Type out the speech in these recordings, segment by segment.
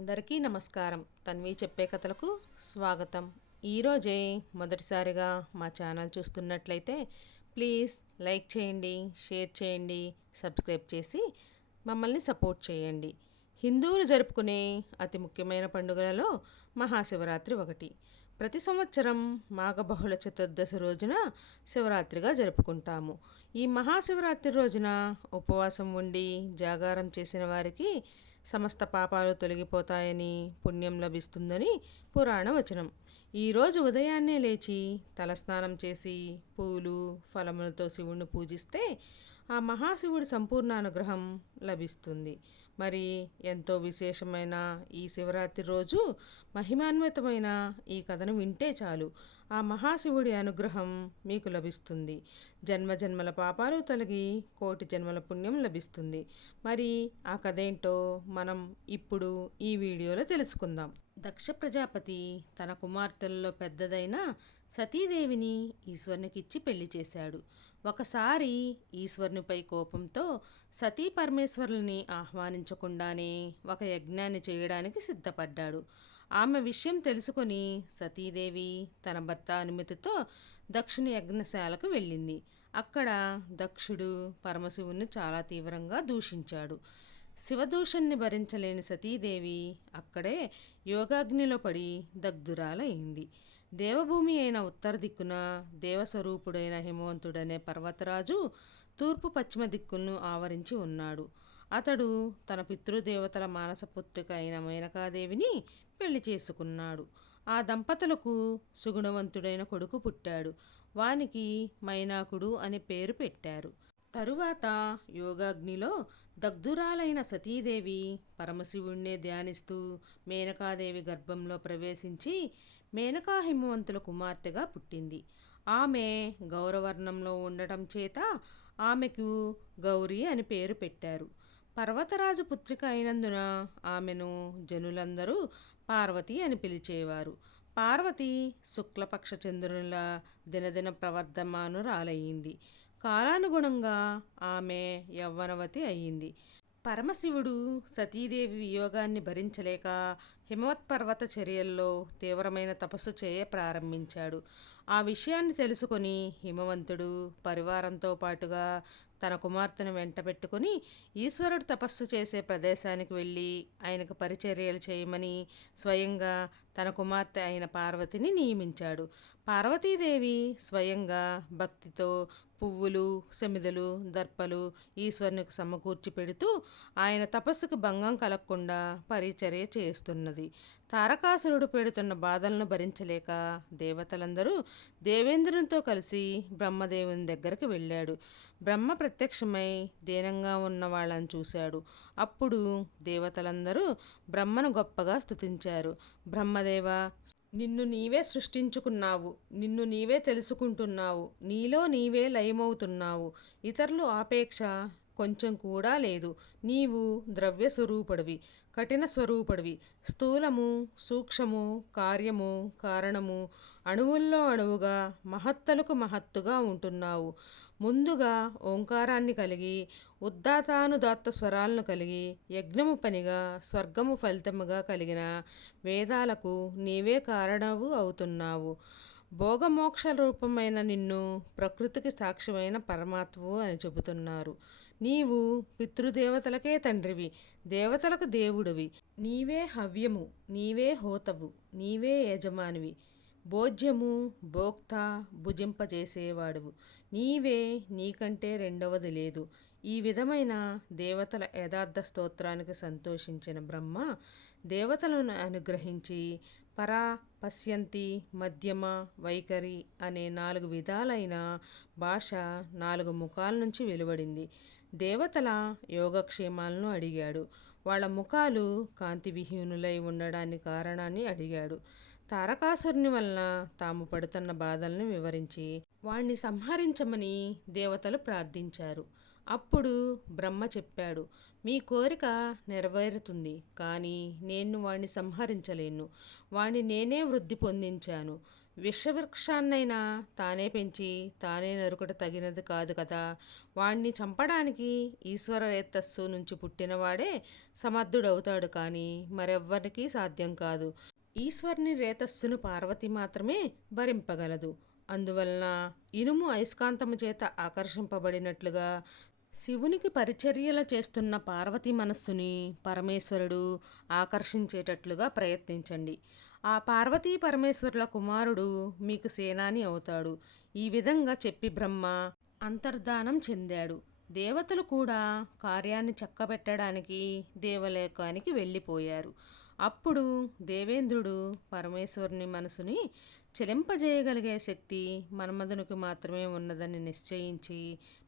అందరికీ నమస్కారం. తన్వి చెప్పే కథలకు స్వాగతం. ఈరోజే మొదటిసారిగా మా ఛానల్ చూస్తున్నట్లయితే ప్లీజ్ లైక్ చేయండి, షేర్ చేయండి, సబ్స్క్రైబ్ చేసి మమ్మల్ని సపోర్ట్ చేయండి. హిందువులు జరుపుకునే అతి ముఖ్యమైన పండుగలలో మహాశివరాత్రి ఒకటి. ప్రతి సంవత్సరం మాఘబహుళ చతుర్దశి రోజున శివరాత్రిగా జరుపుకుంటాము. ఈ మహాశివరాత్రి రోజున ఉపవాసం ఉండి జాగారం చేసిన వారికి సమస్త పాపాలు తొలగిపోతాయని, పుణ్యం లభిస్తుందని పురాణ వచనం. ఈరోజు ఉదయాన్నే లేచి తలస్నానం చేసి పూలు ఫలములతో శివుణ్ణి పూజిస్తే ఆ మహాశివుడి సంపూర్ణ అనుగ్రహం లభిస్తుంది. మరి ఎంతో విశేషమైన ఈ శివరాత్రి రోజు మహిమాన్వితమైన ఈ కథను వింటే చాలు ఆ మహాశివుడి అనుగ్రహం మీకు లభిస్తుంది. జన్మజన్మల పాపాలు తొలగి కోటి జన్మల పుణ్యం లభిస్తుంది. మరి ఆ కథ ఏంటో మనం ఇప్పుడు ఈ వీడియోలో తెలుసుకుందాం. దక్ష ప్రజాపతి తన కుమార్తెలలో పెద్దదైన సతీదేవిని ఈశ్వరునికిచ్చి పెళ్లి చేశాడు. ఒకసారి ఈశ్వరునిపై కోపంతో సతీ పరమేశ్వరుల్ని ఆహ్వానించకుండానే ఒక యజ్ఞాన్ని చేయడానికి సిద్ధపడ్డాడు. ఆమె విషయం తెలుసుకొని సతీదేవి తన భర్త అనుమతితో దక్షుని యజ్ఞశాలకు వెళ్ళింది. అక్కడ దక్షుడు పరమశివుణ్ణి చాలా తీవ్రంగా దూషించాడు. శివదూషణ్ణి భరించలేని సతీదేవి అక్కడే యోగాగ్నిలో పడి దగ్ధురాలైంది. దేవభూమి అయిన ఉత్తర దిక్కున దేవస్వరూపుడైన హిమవంతుడనే పర్వతరాజు తూర్పు పశ్చిమ దిక్కులను ఆవరించి ఉన్నాడు. అతడు తన పితృదేవతల మానసపుత్రిక అయిన మేనకాదేవిని పెళ్లి చేసుకున్నాడు. ఆ దంపతులకు సుగుణవంతుడైన కొడుకు పుట్టాడు. వానికి మైనాకుడు అనే పేరు పెట్టారు. తరువాత యోగాగ్నిలో దగ్ధురాలైన సతీదేవి పరమశివుణ్ణే ధ్యానిస్తూ మేనకాదేవి గర్భంలో ప్రవేశించి మేనకా హిమవంతుల కుమార్తెగా పుట్టింది. ఆమె గౌరవర్ణంలో ఉండటం చేత ఆమెకు గౌరీ అని పేరు పెట్టారు. పర్వతరాజు పుత్రిక అయినందున ఆమెను జనులందరూ పార్వతి అని పిలిచేవారు. పార్వతి శుక్లపక్ష చంద్రునిలా దినదిన ప్రవర్ధమానురాలయ్యింది. కాలానుగుణంగా ఆమె యవ్వనవతి అయ్యింది. పరమశివుడు సతీదేవి వియోగాన్ని భరించలేక హిమవత్పర్వత చర్యల్లో తీవ్రమైన తపస్సు చేయ ప్రారంభించాడు. ఆ విషయాన్ని తెలుసుకొని హిమవంతుడు పరివారంతో పాటుగా తన కుమార్తెను వెంట పెట్టుకుని ఈశ్వరుడు తపస్సు చేసే ప్రదేశానికి వెళ్ళి ఆయనకు పరిచర్యలు చేయమని స్వయంగా తన కుమార్తె అయిన పార్వతిని నియమించాడు. పార్వతీదేవి స్వయంగా భక్తితో పువ్వులు, సమిదలు, దర్పలు ఈశ్వరునికి సమకూర్చి పెడుతూ ఆయన తపస్సుకు భంగం కలగకుండా పరిచర్య చేస్తున్నది. తారకాసురుడు పెడుతున్న బాధలను భరించలేక దేవతలందరూ దేవేంద్రునితో కలిసి బ్రహ్మదేవుని దగ్గరికి వెళ్ళాడు. బ్రహ్మ ప్రత్యక్షమై దీనంగా ఉన్న వాళ్ళని చూశాడు. అప్పుడు దేవతలందరూ బ్రహ్మను గొప్పగా స్తుతించారు. బ్రహ్మదేవ, నిన్ను నీవే సృష్టించుకున్నావు, నిన్ను నీవే తెలుసుకుంటున్నావు, నీలో నీవే లయమవుతున్నావు, ఇతరులు ఆపేక్ష కొంచెం కూడా లేదు. నీవు ద్రవ్య స్వరూపుడివి, కఠిన స్వరూపుడివి, స్థూలము, సూక్ష్మము, కార్యము, కారణము, అణువుల్లో అణువుగా మహత్తలకు మహత్తుగా ఉంటున్నావు. ముందుగా ఓంకారాన్ని కలిగి ఉద్దాతానుదాత్త స్వరాలను కలిగి యజ్ఞము పనిగా స్వర్గము ఫలితముగా కలిగిన వేదాలకు నీవే కారణవు అవుతున్నావు. భోగమోక్ష రూపమైన నిన్ను ప్రకృతికి సాక్షిమైన పరమాత్మవు అని చెబుతున్నారు. నీవు పితృదేవతలకే తండ్రివి, దేవతలకు దేవుడివి. నీవే హవ్యము, నీవే హోతవు, నీవే యజమానివి, భోజ్యము భోక్త భుజింపజేసేవాడువు, నీవే, నీకంటే రెండవది లేదు. ఈ విధమైన దేవతల యథార్థ స్తోత్రానికి సంతోషించిన బ్రహ్మ దేవతలను అనుగ్రహించి పరా, పశ్యంతి, మధ్యమ, వైఖరి అనే 4 విధాలైన భాష 4 ముఖాల నుంచి వెలువడింది. దేవతల యోగక్షేమాలను అడిగాడు. వాళ్ళ ముఖాలు కాంతి విహీనులై ఉండడానికి కారణాన్ని అడిగాడు. తారకాసురుని వలన తాము పడుతున్న బాధలను వివరించి వాణ్ణి సంహరించమని దేవతలు ప్రార్థించారు. అప్పుడు బ్రహ్మ చెప్పాడు, మీ కోరిక నెరవేరుతుంది, కానీ నేను వాణ్ణి సంహరించలేను. వాణ్ణి నేనే వృద్ధి పొందించాను. విషవృక్షాన్నైనా తానే పెంచి తానే నరుకుట తగినది కాదు కదా. వాణ్ణి చంపడానికి ఈశ్వర రేతస్సు నుంచి పుట్టినవాడే సమర్థుడవుతాడు కానీ మరెవ్వరికీ సాధ్యం కాదు. ఈశ్వరుని రేతస్సును పార్వతి మాత్రమే భరింపగలదు. అందువలన ఇనుము అయస్కాంతము చేత ఆకర్షింపబడినట్లుగా శివునికి పరిచర్యలు చేస్తున్న పార్వతి మనస్సుని పరమేశ్వరుడు ఆకర్షించేటట్లుగా ప్రయత్నించండి. ఆ పార్వతీ పరమేశ్వరుల కుమారుడు మీకు సేనాని అవుతాడు. ఈ విధంగా చెప్పి బ్రహ్మ అంతర్ధానం చెందాడు. దేవతలు కూడా కార్యాన్ని చక్కబెట్టడానికి దేవలోకానికి వెళ్ళిపోయారు. అప్పుడు దేవేంద్రుడు పరమేశ్వరుని మనసుని చెలింపజేయగలిగే శక్తి మన్మధునికి మాత్రమే ఉన్నదని నిశ్చయించి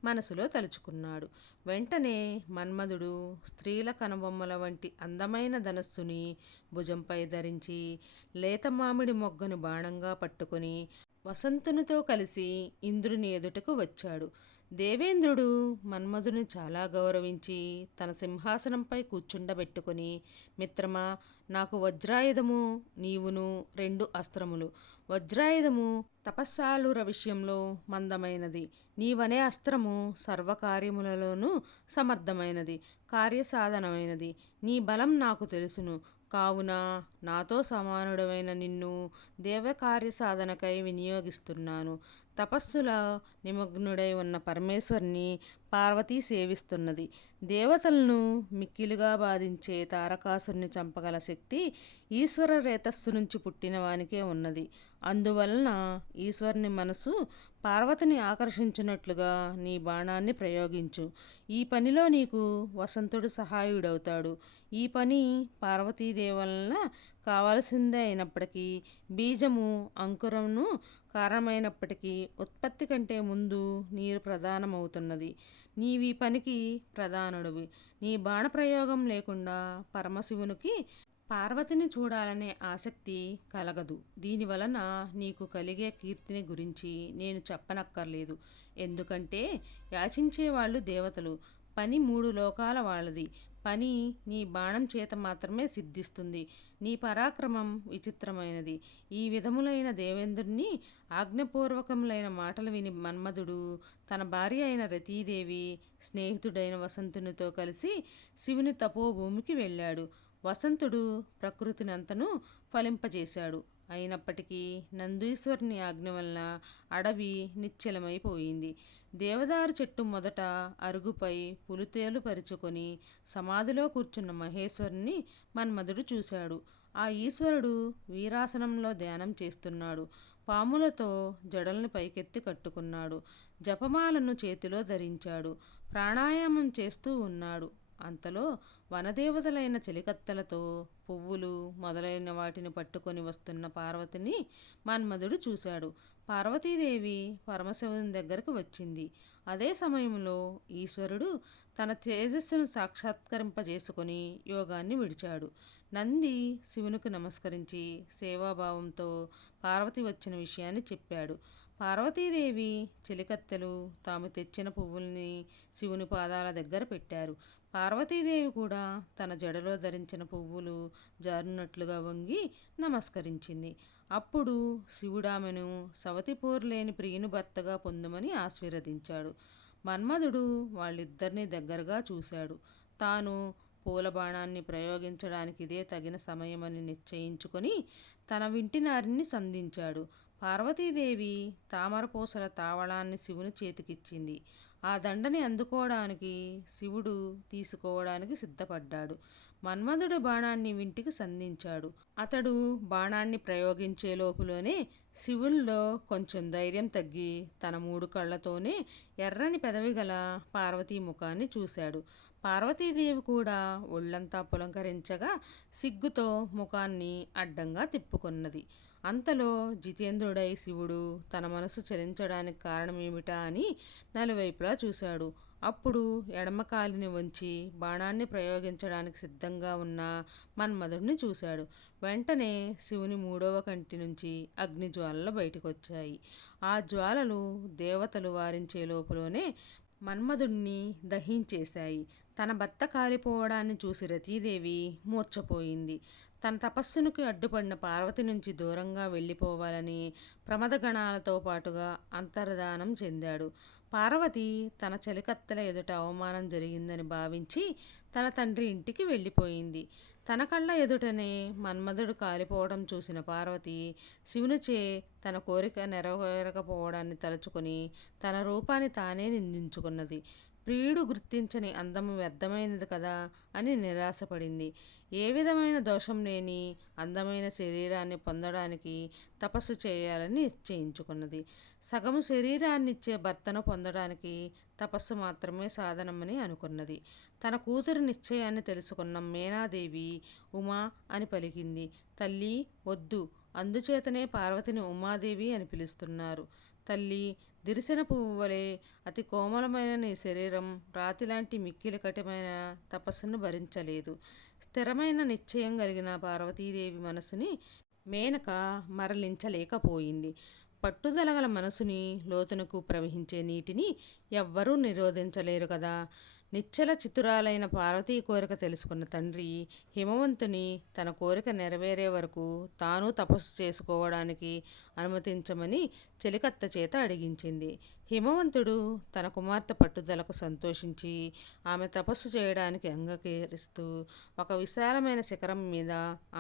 మనసులో తలుచుకున్నాడు. వెంటనే మన్మధుడు స్త్రీల కనుబొమ్మల వంటి అందమైన ధనస్సుని భుజంపై ధరించి లేత మామిడి మొగ్గను బాణంగా పట్టుకొని వసంతునితో కలిసి ఇంద్రుని ఎదుటకు వచ్చాడు. దేవేంద్రుడు మన్మధుని చాలా గౌరవించి తన సింహాసనంపై కూర్చుండబెట్టుకుని, మిత్రమా, నాకు వజ్రాయుధము నీవును 2 అస్త్రములు. వజ్రాయుధము తపస్సాలుర విషయంలో మందమైనది, నీవనే అస్త్రము సర్వకార్యములలోనూ సమర్థమైనది, కార్యసాధనమైనది. నీ బలం నాకు తెలుసును. కావున నాతో సమానుడవైన నిన్ను దేవకార్యసాధనకై వినియోగిస్తున్నాను. తపస్సులో నిమగ్నుడై ఉన్న పరమేశ్వరుని పార్వతీ సేవిస్తున్నది. దేవతలను మిక్కిలుగా బాధించే తారకాసుని చంపగల శక్తి ఈశ్వర రేతస్సు నుంచి పుట్టిన వానికే ఉన్నది. అందువలన ఈశ్వరుని మనసు పార్వతిని ఆకర్షించినట్లుగా నీ బాణాన్ని ప్రయోగించు. ఈ పనిలో నీకు వసంతుడు సహాయుడవుతాడు. ఈ పని పార్వతీదేవులన కావలసిందే అయినప్పటికీ, బీజము అంకురమును కారణమైనప్పటికీ ఉత్పత్తి కంటే ముందు నీరు ప్రధానమవుతున్నది. నీవీ పనికి ప్రధానుడివి. నీ బాణప్రయోగం లేకుండా పరమశివునికి పార్వతిని చూడాలనే ఆసక్తి కలగదు. దీనివలన నీకు కలిగే కీర్తిని గురించి నేను చెప్పనక్కర్లేదు. ఎందుకంటే యాచించేవాళ్ళు దేవతలు. పని 3 లోకాల వాళ్ళది. పని నీ బాణం చేత మాత్రమే సిద్ధిస్తుంది. నీ పరాక్రమం విచిత్రమైనది. ఈ విధములైన దేవేంద్రుని ఆజ్ఞపూర్వకములైన మాటలు విని మన్మధుడు తన భార్య అయిన రతీదేవి స్నేహితుడైన వసంతునితో కలిసి శివుని తపోభూమికి వెళ్ళాడు. వసంతుడు ప్రకృతినంతను ఫలింపజేశాడు. అయినప్పటికీ నందీశ్వరుని ఆజ్ఞ వలన అడవి నిశ్చలమైపోయింది. దేవదారు చెట్టు మొదట అరుగుపై పులితేలు పరుచుకొని సమాధిలో కూర్చున్న మహేశ్వరుని మన్మధుడు చూశాడు. ఆ ఈశ్వరుడు వీరాసనంలో ధ్యానం చేస్తున్నాడు. పాములతో జడల్ని పైకెత్తి కట్టుకున్నాడు. జపమాలను చేతిలో ధరించాడు. ప్రాణాయామం చేస్తూ ఉన్నాడు. అంతలో వనదేవతలైన చెలికత్తెలతో పువ్వులు మొదలైన వాటిని పట్టుకొని వస్తున్న పార్వతిని మన్మధుడు చూశాడు. పార్వతీదేవి పరమశివుని దగ్గరకు వచ్చింది. అదే సమయంలో ఈశ్వరుడు తన తేజస్సును సాక్షాత్కరింపజేసుకొని యోగాన్ని విడిచాడు. నంది శివునికి నమస్కరించి సేవాభావంతో పార్వతి వచ్చిన విషయాన్ని చెప్పాడు. పార్వతీదేవి చెలికత్తెలు తాము తెచ్చిన పువ్వుల్ని శివుని పాదాల దగ్గర పెట్టారు. పార్వతీదేవి కూడా తన జడలో ధరించిన పువ్వులు జారున్నట్లుగా వంగి నమస్కరించింది. అప్పుడు శివుడామెను సవతిపోరులేని ప్రియుని భర్తగా పొందుమని ఆశీర్వదించాడు. మన్మధుడు వాళ్ళిద్దరినీ దగ్గరగా చూశాడు. తాను పూలబాణాన్ని ప్రయోగించడానికి ఇదే తగిన సమయమని నిశ్చయించుకొని తన వింటినారిని సంధించాడు. పార్వతీదేవి తామరపూసల తావళాన్ని శివుని చేతికిచ్చింది. ఆ దండని అందుకోవడానికి శివుడు తీసుకోవడానికి సిద్ధపడ్డాడు. మన్మధుడు బాణాన్ని వింటికి సంధించాడు. అతడు బాణాన్ని ప్రయోగించే లోపులోనే శివుల్లో కొంచెం ధైర్యం తగ్గి తన 3 కళ్ళతోనే ఎర్రని పెదవి గల పార్వతీ ముఖాన్ని చూశాడు. పార్వతీదేవి కూడా ఒళ్ళంతా పులంకరించగా సిగ్గుతో ముఖాన్ని అడ్డంగా తిప్పుకొన్నది. అంతలో జితేంద్రుడై శివుడు తన మనసు చలించడానికి కారణమేమిటా అని నలువైపులా చూశాడు. అప్పుడు ఎడమకాలిని వంచి బాణాన్ని ప్రయోగించడానికి సిద్ధంగా ఉన్న మన్మధుడిని చూశాడు. వెంటనే శివుని 3వ కంటి నుంచి అగ్నిజ్వాలలు బయటకొచ్చాయి. ఆ జ్వాలలు దేవతలు వారించే లోపులోనే మన్మధుణ్ణి దహించేశాయి. తన భర్త కాలిపోవడాన్ని చూసి రతీదేవి మూర్ఛపోయింది. తన తపస్సునికి అడ్డుపడిన పార్వతి నుంచి దూరంగా వెళ్ళిపోవాలని ప్రమదగణాలతో పాటుగా అంతర్ధానం చెందాడు. పార్వతి తన చెలికత్తెల ఎదుట అవమానం జరిగిందని భావించి తన తండ్రి ఇంటికి వెళ్ళిపోయింది. తన కళ్ళ ఎదుటనే మన్మధుడు కాలిపోవడం చూసిన పార్వతి శివునిచే తన కోరిక నెరవేరకపోవడాన్ని తలుచుకొని తన రూపాన్ని తానే నిందించుకున్నది. ప్రియుడు గుర్తించని అందము వ్యర్థమైనది కదా అని నిరాశపడింది. ఏ విధమైన దోషం లేని అందమైన శరీరాన్ని పొందడానికి తపస్సు చేయాలని నిశ్చయించుకున్నది. సగము శరీరాన్నిచ్చే భర్తను పొందడానికి తపస్సు మాత్రమే సాధనమని అనుకున్నది. తన కూతురు నిశ్చయాన్ని తెలుసుకున్న మేనాదేవి ఉమా అని పలికింది. తల్లి వద్దు, అందుచేతనే పార్వతిని ఉమాదేవి అని పిలుస్తున్నారు. తల్లి, దిరిసిన పువ్వు వలె అతి కోమలమైన నీ శరీరం రాతిలాంటి మిక్కిలి కఠినమైన తపస్సును భరించలేదు. స్థిరమైన నిశ్చయం కలిగిన పార్వతీదేవి మనసుని మేనక మరలించలేకపోయింది. పట్టుదలగల మనసుని లోతునకు ప్రవహించే నీటిని ఎవ్వరూ నిరోధించలేరు కదా. నిశ్చల చిత్తురాలైన పార్వతీ కోరిక తెలుసుకున్న తండ్రి హిమవంతుని తన కోరిక నెరవేరే వరకు తాను తపస్సు చేసుకోవడానికి అనుమతించమని చెలికత్త చేత అడిగించింది. హిమవంతుడు తన కుమార్తె పట్టుదలకు సంతోషించి ఆమె తపస్సు చేయడానికి అంగీకరిస్తూ ఒక విశాలమైన శిఖరం మీద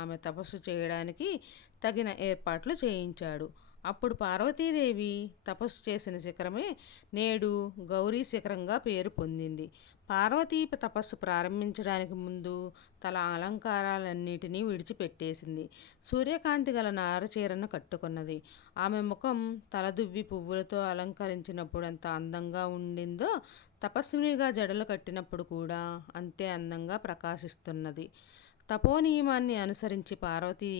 ఆమె తపస్సు చేయడానికి తగిన ఏర్పాట్లు చేయించాడు. అప్పుడు పార్వతీదేవి తపస్సు చేసిన శిఖరమే నేడు గౌరీ శిఖరంగా పేరు పొందింది. పార్వతీ తపస్సు ప్రారంభించడానికి ముందు తల అలంకారాలన్నిటినీ విడిచిపెట్టేసింది. సూర్యకాంతి గల నారచీరను కట్టుకున్నది. ఆమె ముఖం తలదువ్వి పువ్వులతో అలంకరించినప్పుడు ఎంత అందంగా ఉండిందో తపస్వినిగా జడలు కట్టినప్పుడు కూడా అంతే అందంగా ప్రకాశిస్తున్నది. తపోనియమాన్ని అనుసరించి పార్వతి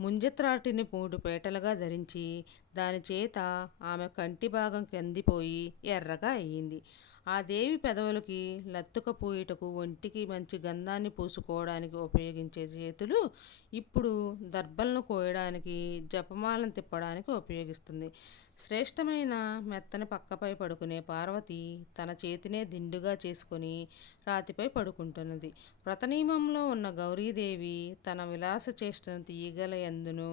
ముంజత్రాటిని 3 పేటలుగా ధరించి దాని చేత ఆమె కంటి భాగం కందిపోయి ఎర్రగా అయ్యింది. ఆ దేవి పెదవులకి లత్తుక పూయుటకు ఒంటికి మంచి గంధాన్ని పూసుకోవడానికి ఉపయోగించే చేతులు ఇప్పుడు దర్భలను కోయడానికి జపమాలను తిప్పడానికి ఉపయోగిస్తుంది. శ్రేష్టమైన మెత్తని పక్కపై పడుకునే పార్వతి తన చేతినే దిండుగా చేసుకొని రాతిపై పడుకుంటున్నది. వ్రతనియమంలో ఉన్న గౌరీదేవి తన విలాస చేష్టను తీయగల యందును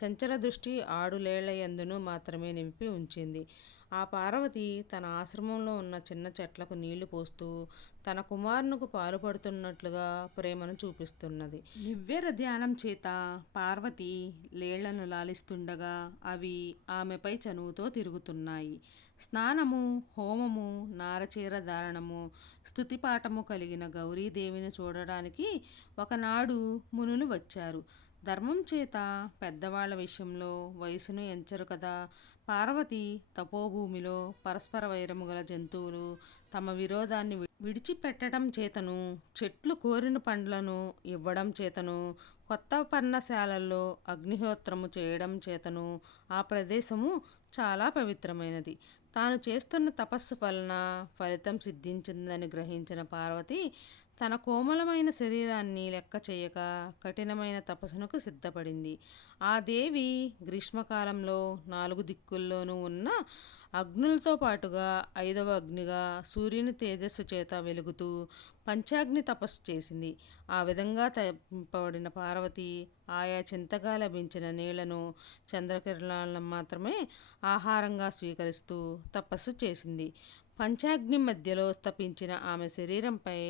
చంచల దృష్టి ఆడులేళ్ల యందును మాత్రమే నింపి ఉంచింది. ఆ పార్వతి తన ఆశ్రమంలో ఉన్న చిన్న చెట్లకు నీళ్లు పోస్తూ తన కుమారునికి పాలు పడుతున్నట్లుగా ప్రేమను చూపిస్తున్నది. నివ్వెర ధ్యానం చేత పార్వతి లేళ్లను లాలిస్తుండగా అవి ఆమెపై చనువుతో తిరుగుతున్నాయి. స్నానము, హోమము, నారచీర ధారణము, స్తుతిపాఠము కలిగిన గౌరీదేవిని చూడడానికి ఒకనాడు మునులు వచ్చారు. ధర్మం చేత పెద్దవాళ్ల విషయంలో వయసును ఎంచరు కదా. పార్వతి తపోభూమిలో పరస్పర వైరము గల జంతువులు తమ విరోధాన్ని విడిచిపెట్టడం చేతను, చెట్లు కోరిన పండ్లను ఇవ్వడం చేతను, కొత్త పర్ణశాలల్లో అగ్నిహోత్రము చేయడం చేతను ఆ ప్రదేశము చాలా పవిత్రమైనది. తాను చేస్తున్న తపస్సు వలన ఫలితం సిద్ధించిందని గ్రహించిన పార్వతి తన కోమలమైన శరీరాన్ని లెక్క చేయక కఠినమైన తపస్సునకు సిద్ధపడింది. ఆ దేవి గ్రీష్మకాలంలో 4 దిక్కుల్లోనూ ఉన్న అగ్నులతో పాటుగా 5వ అగ్నిగా సూర్యుని తేజస్సు చేత వెలుగుతూ పంచాగ్ని తపస్సు చేసింది. ఆ విధంగా తరింపబడిన పార్వతి ఆయా చింతగా లభించిన నీళ్లను, చంద్రకిరణాలను మాత్రమే ఆహారంగా స్వీకరిస్తూ తపస్సు చేసింది. పంచాగ్ని మధ్యలో స్తపించిన ఆమె శరీరంపై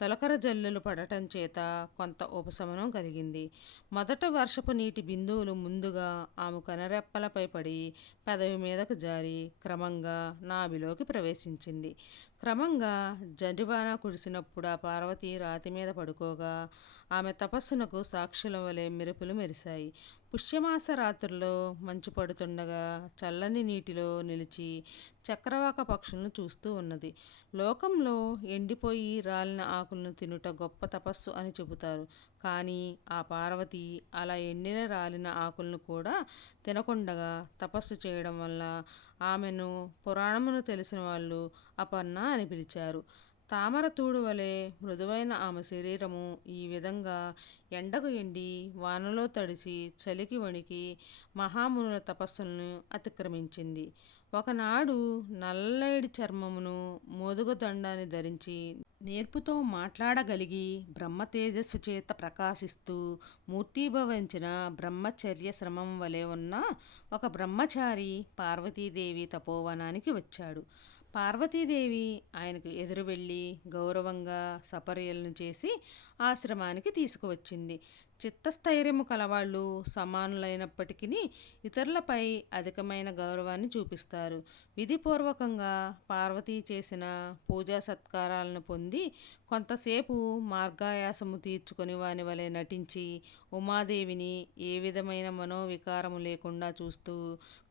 తొలకర జల్లులు పడటం చేత కొంత ఉపశమనం కలిగింది. మొదట వర్షపు నీటి బిందువులు ముందుగా ఆమె కనురెప్పలపై పడి పెదవి మీదకు జారి క్రమంగా నాభిలోకి ప్రవేశించింది. క్రమంగా జడివాన కురిసినప్పుడు ఆ పార్వతి రాతి మీద పడుకోగా ఆమె తపస్సునకు సాక్షుల వలె మెరుపులు మెరిశాయి. పుష్యమాస రాత్రుల్లో మంచు పడుతుండగా చల్లని నీటిలో నిలిచి చక్రవాక పక్షులను చూస్తూ ఉన్నది. లోకంలో ఎండిపోయి రాలిన ఆకులను తినుట గొప్ప తపస్సు అని చెబుతారు. కానీ ఆ పార్వతి అలా ఎండిన రాలిన ఆకులను కూడా తినకుండగా తపస్సు చేయడం వల్ల ఆమెను పురాణమును తెలిసిన వాళ్ళు అపర్ణ అని పిలిచారు. తామర తూడు వలె మృదువైన ఆమె శరీరము ఈ విధంగా ఎండకు ఎండి, వానలో తడిసి, చలికి వణికి మహామునుల తపస్సులను అతిక్రమించింది. ఒకనాడు నల్లేడి చర్మమును మోదుగ దండాన్ని ధరించి నేర్పుతో మాట్లాడగలిగి బ్రహ్మ తేజస్సు చేత ప్రకాశిస్తూ మూర్తీభవించిన బ్రహ్మచర్య శ్రమం వలె ఉన్న ఒక బ్రహ్మచారి పార్వతీదేవి తపోవనానికి వచ్చాడు. పార్వతీదేవి ఆయనకు ఎదురు వెళ్ళి గౌరవంగా సపర్యలను చేసి ఆశ్రమానికి తీసుకువచ్చింది. చిత్తస్థైర్యము కలవాళ్ళు సమానులైనప్పటికీ ఇతరులపై అధికమైన గౌరవాన్ని చూపిస్తారు. విధిపూర్వకంగా పార్వతీ చేసిన పూజా సత్కారాలను పొంది కొంతసేపు మార్గాయాసము తీర్చుకొని వాని వలె నటించి ఉమాదేవిని ఏ విధమైన మనోవికారము లేకుండా చూస్తూ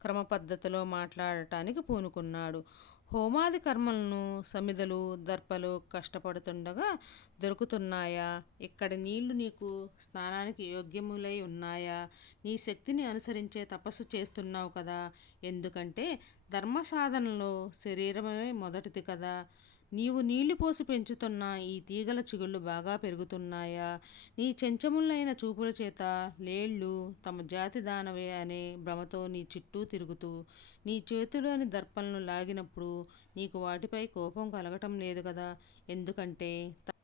క్రమపద్ధతిలో మాట్లాడటానికి పూనుకున్నాడు. హోమాది కర్మలను సమిధలు దర్పలు కష్టపడుతుండగా దొరుకుతున్నాయా? ఇక్కడి నీళ్లు నీకు స్నానానికి యోగ్యములై ఉన్నాయా? నీ శక్తిని అనుసరించే తపస్సు చేస్తున్నావు కదా. ఎందుకంటే ధర్మ సాధనలో శరీరమే మొదటిది కదా. నీవు నీళ్లు పోసి పెంచుతున్న ఈ తీగల చిగుళ్ళు బాగా పెరుగుతున్నాయా? నీ చెంచములైన చూపుల చేత లేళ్ళు తమ జాతి దానవే అనే భ్రమతో నీ చుట్టూ తిరుగుతూ నీ చేతిలోని దర్పలను లాగినప్పుడు నీకు వాటిపై కోపం కలగటం లేదు కదా. ఎందుకంటే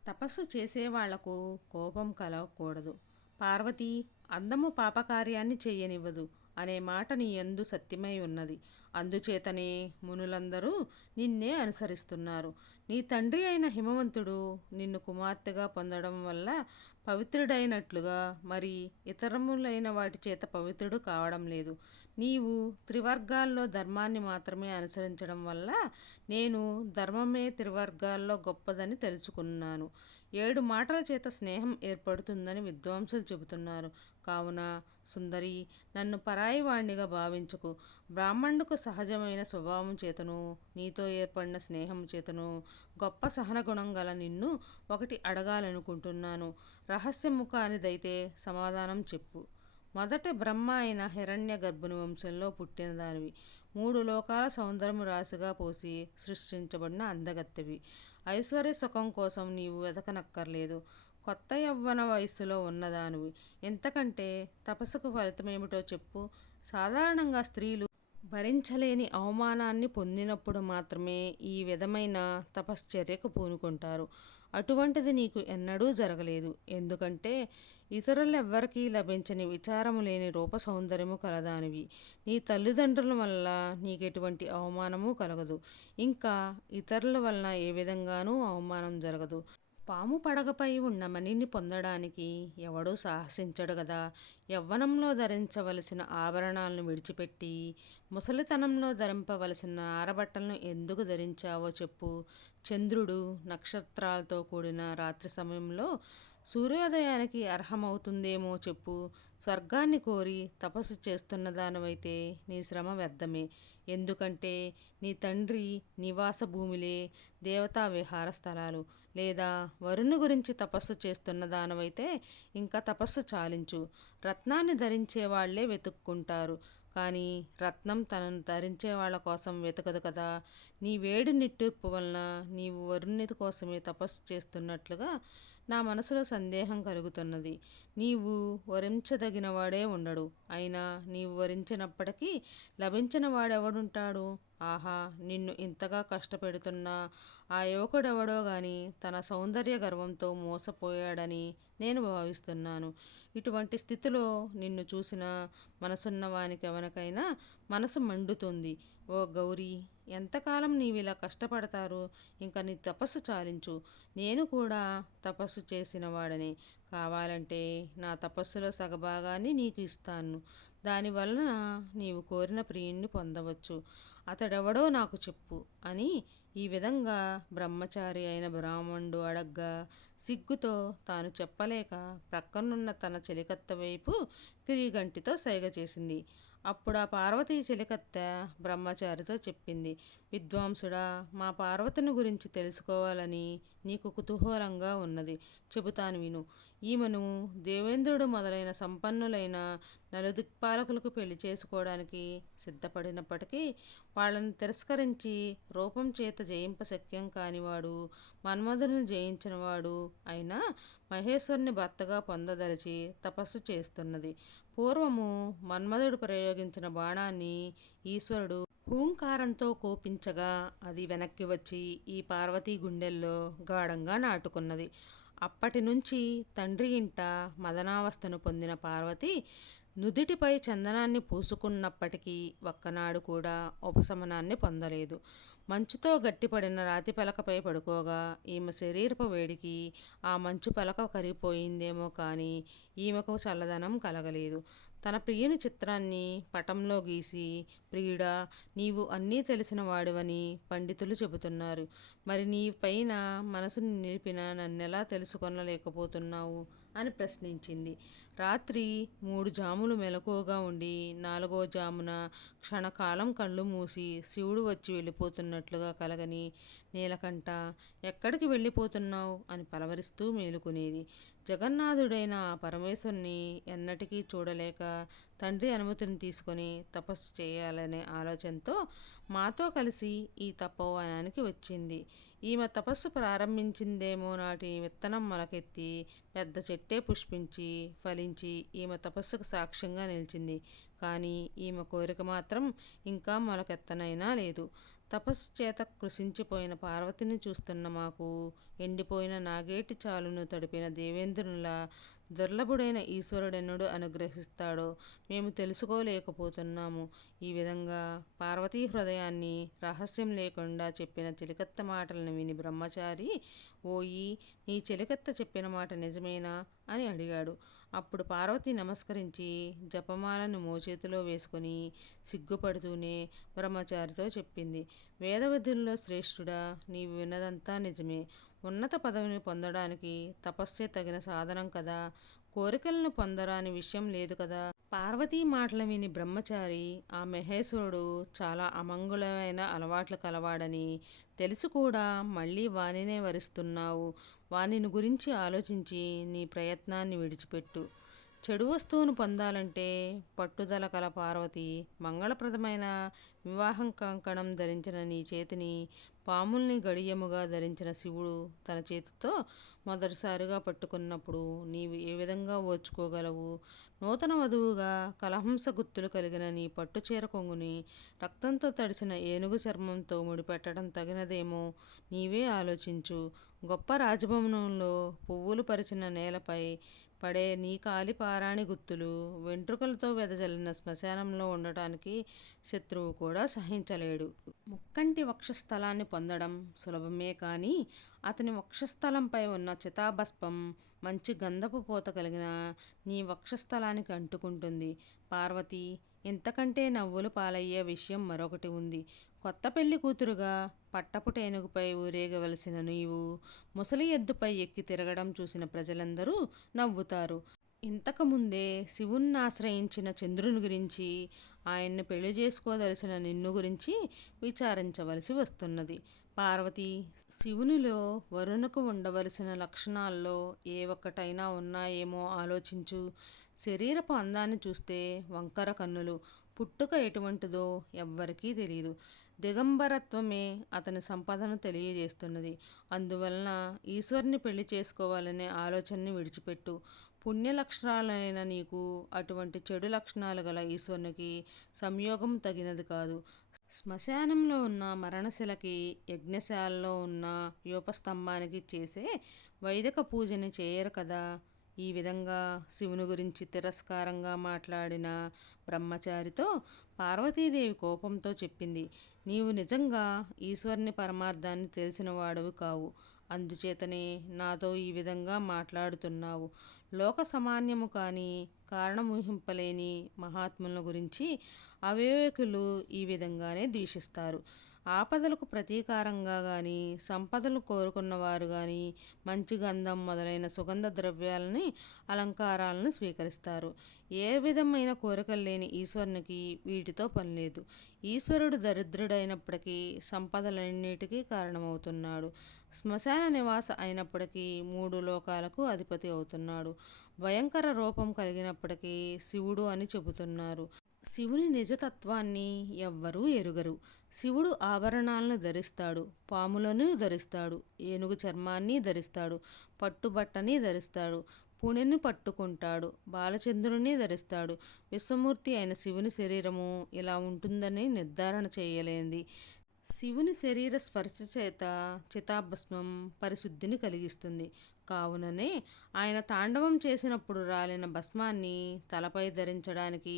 తపస్సు చేసేవాళ్లకు కోపం కలగకూడదు. పార్వతి, అందము పాపకార్యాన్ని చెయ్యనివ్వదు అనే మాట నీ యందు సత్యమై ఉన్నది. అందుచేతనే మునులందరూ నిన్నే అనుసరిస్తున్నారు. నీ తండ్రి అయిన హిమవంతుడు నిన్ను కుమార్తెగా పొందడం వల్ల పవిత్రుడైనట్లుగా మరి ఇతరములైన వాటి చేత పవిత్రుడు కావడం లేదు. నీవు త్రివర్గాల్లో ధర్మాన్ని మాత్రమే అనుసరించడం వల్ల నేను ధర్మమే త్రివర్గాల్లో గొప్పదని తెలుసుకున్నాను. 7 మాటల చేత స్నేహం ఏర్పడుతుందని విద్వాంసులు చెబుతున్నారు. కావున సుందరి, నన్ను పరాయివాణ్ణిగా భావించకు. బ్రాహ్మణుకు సహజమైన స్వభావం చేతను నీతో ఏర్పడిన స్నేహం చేతను గొప్ప సహనగుణం గల నిన్ను ఒకటి అడగాలనుకుంటున్నాను. రహస్యము కానిదైతే సమాధానం చెప్పు. మొదట బ్రహ్మ అయిన హిరణ్య గర్భుని వంశంలో పుట్టిన దానివి. 3 లోకాల సౌందర్యము రాశిగా పోసి సృష్టించబడిన అందగత్తెవి. ఐశ్వర్య సుఖం కోసం నీవు వెతకనక్కర్లేదు. కొత్త యవ్వన వయస్సులో ఉన్నదానివి. ఇంతకంటే తపస్సుకు ఫలితమేమిటో చెప్పు. సాధారణంగా స్త్రీలు భరించలేని అవమానాన్ని పొందినప్పుడు మాత్రమే ఈ విధమైన తపశ్చర్యకు పూనుకుంటారు. అటువంటిది నీకు ఎన్నడూ జరగలేదు. ఎందుకంటే ఇతరులెవ్వరికీ లభించని విచారము లేని రూప సౌందర్యము కలదానివి. నీ తల్లిదండ్రుల వల్ల నీకెటువంటి అవమానము కలగదు. ఇంకా ఇతరుల వలన ఏ విధంగానూ అవమానం జరగదు. పాము పడగపై ఉన్న మణిని పొందడానికి ఎవడూ సాహసించడు గదా. యవ్వనంలో ధరించవలసిన ఆభరణాలను విడిచిపెట్టి ముసలితనంలో ధరింపవలసిన నారబట్టలను ఎందుకు ధరించావో చెప్పు. చంద్రుడు నక్షత్రాలతో కూడిన రాత్రి సమయంలో సూర్యోదయానికి అర్హమవుతుందేమో చెప్పు. స్వర్గాన్ని కోరి తపస్సు చేస్తున్నదానివైతే నీ శ్రమ వ్యర్థమే. ఎందుకంటే నీ తండ్రి నివాస భూమిలే దేవతా విహార స్థలాలు. లేదా వరుణు గురించి తపస్సు చేస్తున్న దానవైతే ఇంకా తపస్సు చాలించు. రత్నాన్ని ధరించేవాళ్లే వెతుక్కుంటారు కానీ రత్నం తనను ధరించే వాళ్ళ కోసం వెతకదు కదా. నీ వేడి నిట్టూర్పు వలన నీవు వరుణుని కోసమే తపస్సు చేస్తున్నట్లుగా నా మనసులో సందేహం కలుగుతున్నది. నీవు వరించదగినవాడే ఉండడు. అయినా నీవు వరించినప్పటికీ లభించిన వాడెవడుంటాడు? ఆహా, నిన్ను ఇంతగా కష్టపెడుతున్న ఆ యువకుడెవడో గాని తన సౌందర్య గర్వంతో మోసపోయాడని నేను భావిస్తున్నాను. ఇటువంటి స్థితిలో నిన్ను చూసిన మనసున్న వానికెవరికైనా మనసు మండుతుంది. ఓ గౌరీ, ఎంతకాలం నీవిలా కష్టపడతారు? ఇంక నీ తపస్సు చాలించు. నేను కూడా తపస్సు చేసిన వాడనే. కావాలంటే నా తపస్సులో సగభాగాన్ని నీకు ఇస్తాను. దానివలన నీవు కోరిన ప్రియుణ్ణి పొందవచ్చు. అతడెవడో నాకు చెప్పు అని ఈ విధంగా బ్రహ్మచారి అయిన బ్రాహ్మణుడు అడగ్గా సిగ్గుతో తాను చెప్పలేక ప్రక్కనున్న తన చెలికత్త వైపు క్రీగంటితో సైగ చేసింది. అప్పుడా పార్వతీ చెలికత్తె బ్రహ్మచారితో చెప్పింది. విద్వాంసుడా, మా పార్వతిని గురించి తెలుసుకోవాలని నీకు కుతూహలంగా ఉన్నది. చెబుతాను విను. ఈమెను దేవేంద్రుడు మొదలైన సంపన్నులైన నలుదిక్పాలకులకు పెళ్లి చేసుకోవడానికి సిద్ధపడినప్పటికీ వాళ్ళని తిరస్కరించి రూపం చేత జయింప శక్యం కానివాడు, మన్మధుని జయించినవాడు అయినా మహేశ్వరుని భర్తగా పొందదలిచి తపస్సు చేస్తున్నది. పూర్వము మన్మధుడు ప్రయోగించిన బాణాన్ని ఈశ్వరుడు హూంకారంతో కోపించగా అది వెనక్కి వచ్చి ఈ పార్వతీ గుండెల్లో గాఢంగా నాటుకున్నది. అప్పటినుంచి తండ్రి ఇంట మదనావస్థను పొందిన పార్వతి నుదిటిపై చందనాన్ని పూసుకున్నప్పటికీ ఒక్కనాడు కూడా ఉపశమనాన్ని పొందలేదు. మంచుతో గట్టిపడిన రాతి పలకపై పడుకోగా ఈమె శరీరపు వేడికి ఆ మంచు పలక కరిగిపోయిందేమో కానీ ఈమెకు చల్లదనం కలగలేదు. తన ప్రియుని చిత్రాన్ని పటంలో గీసి, ప్రియుడా, నీవు అన్నీ తెలిసిన వాడివని పండితులు చెబుతున్నారు. మరి నీ పైన మనసుని నిలిపిన నన్నెలా తెలుసుకొనలేకపోతున్నావు అని ప్రశ్నించింది. రాత్రి 3 జాములు మెలకువగా ఉండి 4వ జామున క్షణకాలం కళ్ళు మూసి శివుడు వచ్చి వెళ్ళిపోతున్నట్లుగా కలగని నీలకంఠ, ఎక్కడికి వెళ్ళిపోతున్నావు అని పలవరిస్తూ మేలుకునేది. జగన్నాథుడైన ఆ పరమేశ్వరుని ఎన్నటికీ చూడలేక తండ్రి అనుమతిని తీసుకొని తపస్సు చేయాలనే ఆలోచనతో మాతో కలిసి ఈ తపోవనానికి వచ్చింది. ఈమె తపస్సు ప్రారంభించిందేమో నాటి విత్తనం మొలకెత్తి పెద్ద చెట్టే పుష్పించి ఫలించి ఈమె తపస్సుకు సాక్ష్యంగా నిలిచింది. కానీ ఈమె కోరిక మాత్రం ఇంకా మొలకెత్తనైనా లేదు. తపస్సు చేత కృశించిపోయిన పార్వతిని చూస్తున్న మాకు ఎండిపోయిన నాగేటి చాలును తడిపిన దేవేంద్రునిలా దుర్లభుడైన ఈశ్వరుడెన్నడు అనుగ్రహిస్తాడో మేము తెలుసుకోలేకపోతున్నాము. ఈ విధంగా పార్వతీ హృదయాన్ని రహస్యం లేకుండా చెప్పిన చిలికత్త మాటలను విని బ్రహ్మచారి, ఓయి, నీ చెలికత్త చెప్పిన మాట నిజమేనా అని అడిగాడు. అప్పుడు పార్వతి నమస్కరించి జపమాలను మోచేతిలో వేసుకుని సిగ్గుపడుతూనే బ్రహ్మచారితో చెప్పింది. వేదవిధుల్లో శ్రేష్ఠుడా, నీవు విన్నదంతా నిజమే. ఉన్నత పదవిని పొందడానికి తపస్సే తగిన సాధనం కదా, కోరికలను పొందరాని విషయం లేదు కదా. పార్వతీ మాటలు విని బ్రహ్మచారి, ఆ మహేశ్వరుడు చాలా అమంగుళమైన అలవాట్లు కలవాడని తెలిసి కూడా మళ్ళీ వానినే వరిస్తున్నావు. వానిని గురించి ఆలోచించి నీ ప్రయత్నాన్ని విడిచిపెట్టు. చెడు వస్తువును పొందాలంటే పట్టుదల కల పార్వతి, మంగళప్రదమైన వివాహం కంకణం ధరించిన నీ చేతిని పాముల్ని గడియముగా ధరించిన శివుడు తన చేతితో మొదటిసారిగా పట్టుకున్నప్పుడు నీవు ఏ విధంగా ఓర్చుకోగలవు? నూతన వధువుగా కలహంస గుత్తులు కలిగిన నీ పట్టుచీర కొంగుని రక్తంతో తడిసిన ఏనుగు చర్మంతో ముడిపెట్టడం తగినదేమో నీవే ఆలోచించు. గొప్ప రాజభవనంలో పువ్వులు పరిచిన నేలపై పడే నీ కాలి పారాణి గుత్తులు వెంట్రుకలతో వెదజల్లిన శ్మశానంలో ఉండటానికి శత్రువు కూడా సహించలేడు. ముక్కంటి వక్షస్థలాన్ని పొందడం సులభమే కానీ అతని వక్షస్థలంపై ఉన్న చితాభస్మం మంచి గంధపు పూత కలిగిన నీ వక్షస్థలానికి అంటుకుంటుంది. పార్వతి, ఇంతకంటే నవ్వులు పాలయ్యే విషయం మరొకటి ఉంది. కొత్త పెళ్లి కూతురుగా పట్టపుటేనుగుపై ఊరేగవలసిన నీవు ముసలి ఎద్దుపై ఎక్కి తిరగడం చూసిన ప్రజలందరూ నవ్వుతారు. ఇంతకుముందే శివుణ్ణాశ్రయించిన చంద్రుని గురించి, ఆయన్ని పెళ్లి చేసుకోదలసిన నిన్ను గురించి విచారించవలసి వస్తున్నది. పార్వతి, శివునిలో వరుణకు ఉండవలసిన లక్షణాల్లో ఏ ఒక్కటైనా ఉన్నాయేమో ఆలోచించు. శరీరపు అందాన్ని చూస్తే వంకర కన్నులు, పుట్టుక ఎటువంటిదో ఎవ్వరికీ తెలియదు. దిగంబరత్వమే అతని సంపదను తెలియజేస్తున్నది. అందువలన ఈశ్వరుని పెళ్లి చేసుకోవాలనే ఆలోచనని విడిచిపెట్టు. పుణ్యలక్షణాలైన నీకు అటువంటి చెడు లక్షణాలు గల ఈశ్వరునికి సంయోగం తగినది కాదు. శ్మశానంలో ఉన్న మరణశిలకి, యజ్ఞశాలలో ఉన్న యూపస్తంభానికి చేసే వైదిక పూజని చేయరు కదా. ఈ విధంగా శివుని గురించి తిరస్కారంగా మాట్లాడిన బ్రహ్మచారితో పార్వతీదేవి కోపంతో చెప్పింది. నీవు నిజంగా ఈశ్వరుని పరమార్థాన్ని తెలిసిన వాడవు కావు. అందుచేతనే నాతో ఈ విధంగా మాట్లాడుతున్నావు. లోక సామాన్యము కాని కారణమూహింపలేని మహాత్ముల గురించి అవివేకులు ఈ విధంగానే ద్వేషిస్తారు. ఆపదలకు ప్రతీకారంగా గాని, సంపదలు కోరుకున్నవారు గాని మంచి గంధం మొదలైన సుగంధ ద్రవ్యాలని, అలంకారాలను స్వీకరిస్తారు. ఏ విధమైన కోరికలు లేని ఈశ్వరునికి వీటితో పనిలేదు. ఈశ్వరుడు దరిద్రుడైనప్పటికీ సంపదలన్నిటికీ కారణమవుతున్నాడు. శ్మశాన నివాస అయినప్పటికీ 3 లోకాలకు అధిపతి అవుతున్నాడు. భయంకర రూపం కలిగినప్పటికీ శివుడు అని చెబుతున్నారు. శివుని నిజతత్వాన్ని ఎవ్వరూ ఎరుగరు. శివుడు ఆభరణాలను ధరిస్తాడు, పాములను ధరిస్తాడు, ఏనుగు చర్మాన్ని ధరిస్తాడు, పట్టుబట్టని ధరిస్తాడు, పుణిని పట్టుకుంటాడు. బాలచంద్రుని ధరిస్తాడు. విశ్వమూర్తి అయిన శివుని శరీరము ఇలా ఉంటుందని నిర్ధారణ చేయలేంది. శివుని శరీర స్పర్శ చేత చితాభస్మం పరిశుద్ధిని కలిగిస్తుంది. కావుననే ఆయన తాండవం చేసినప్పుడు రాలిన భస్మాన్ని తలపై ధరించడానికి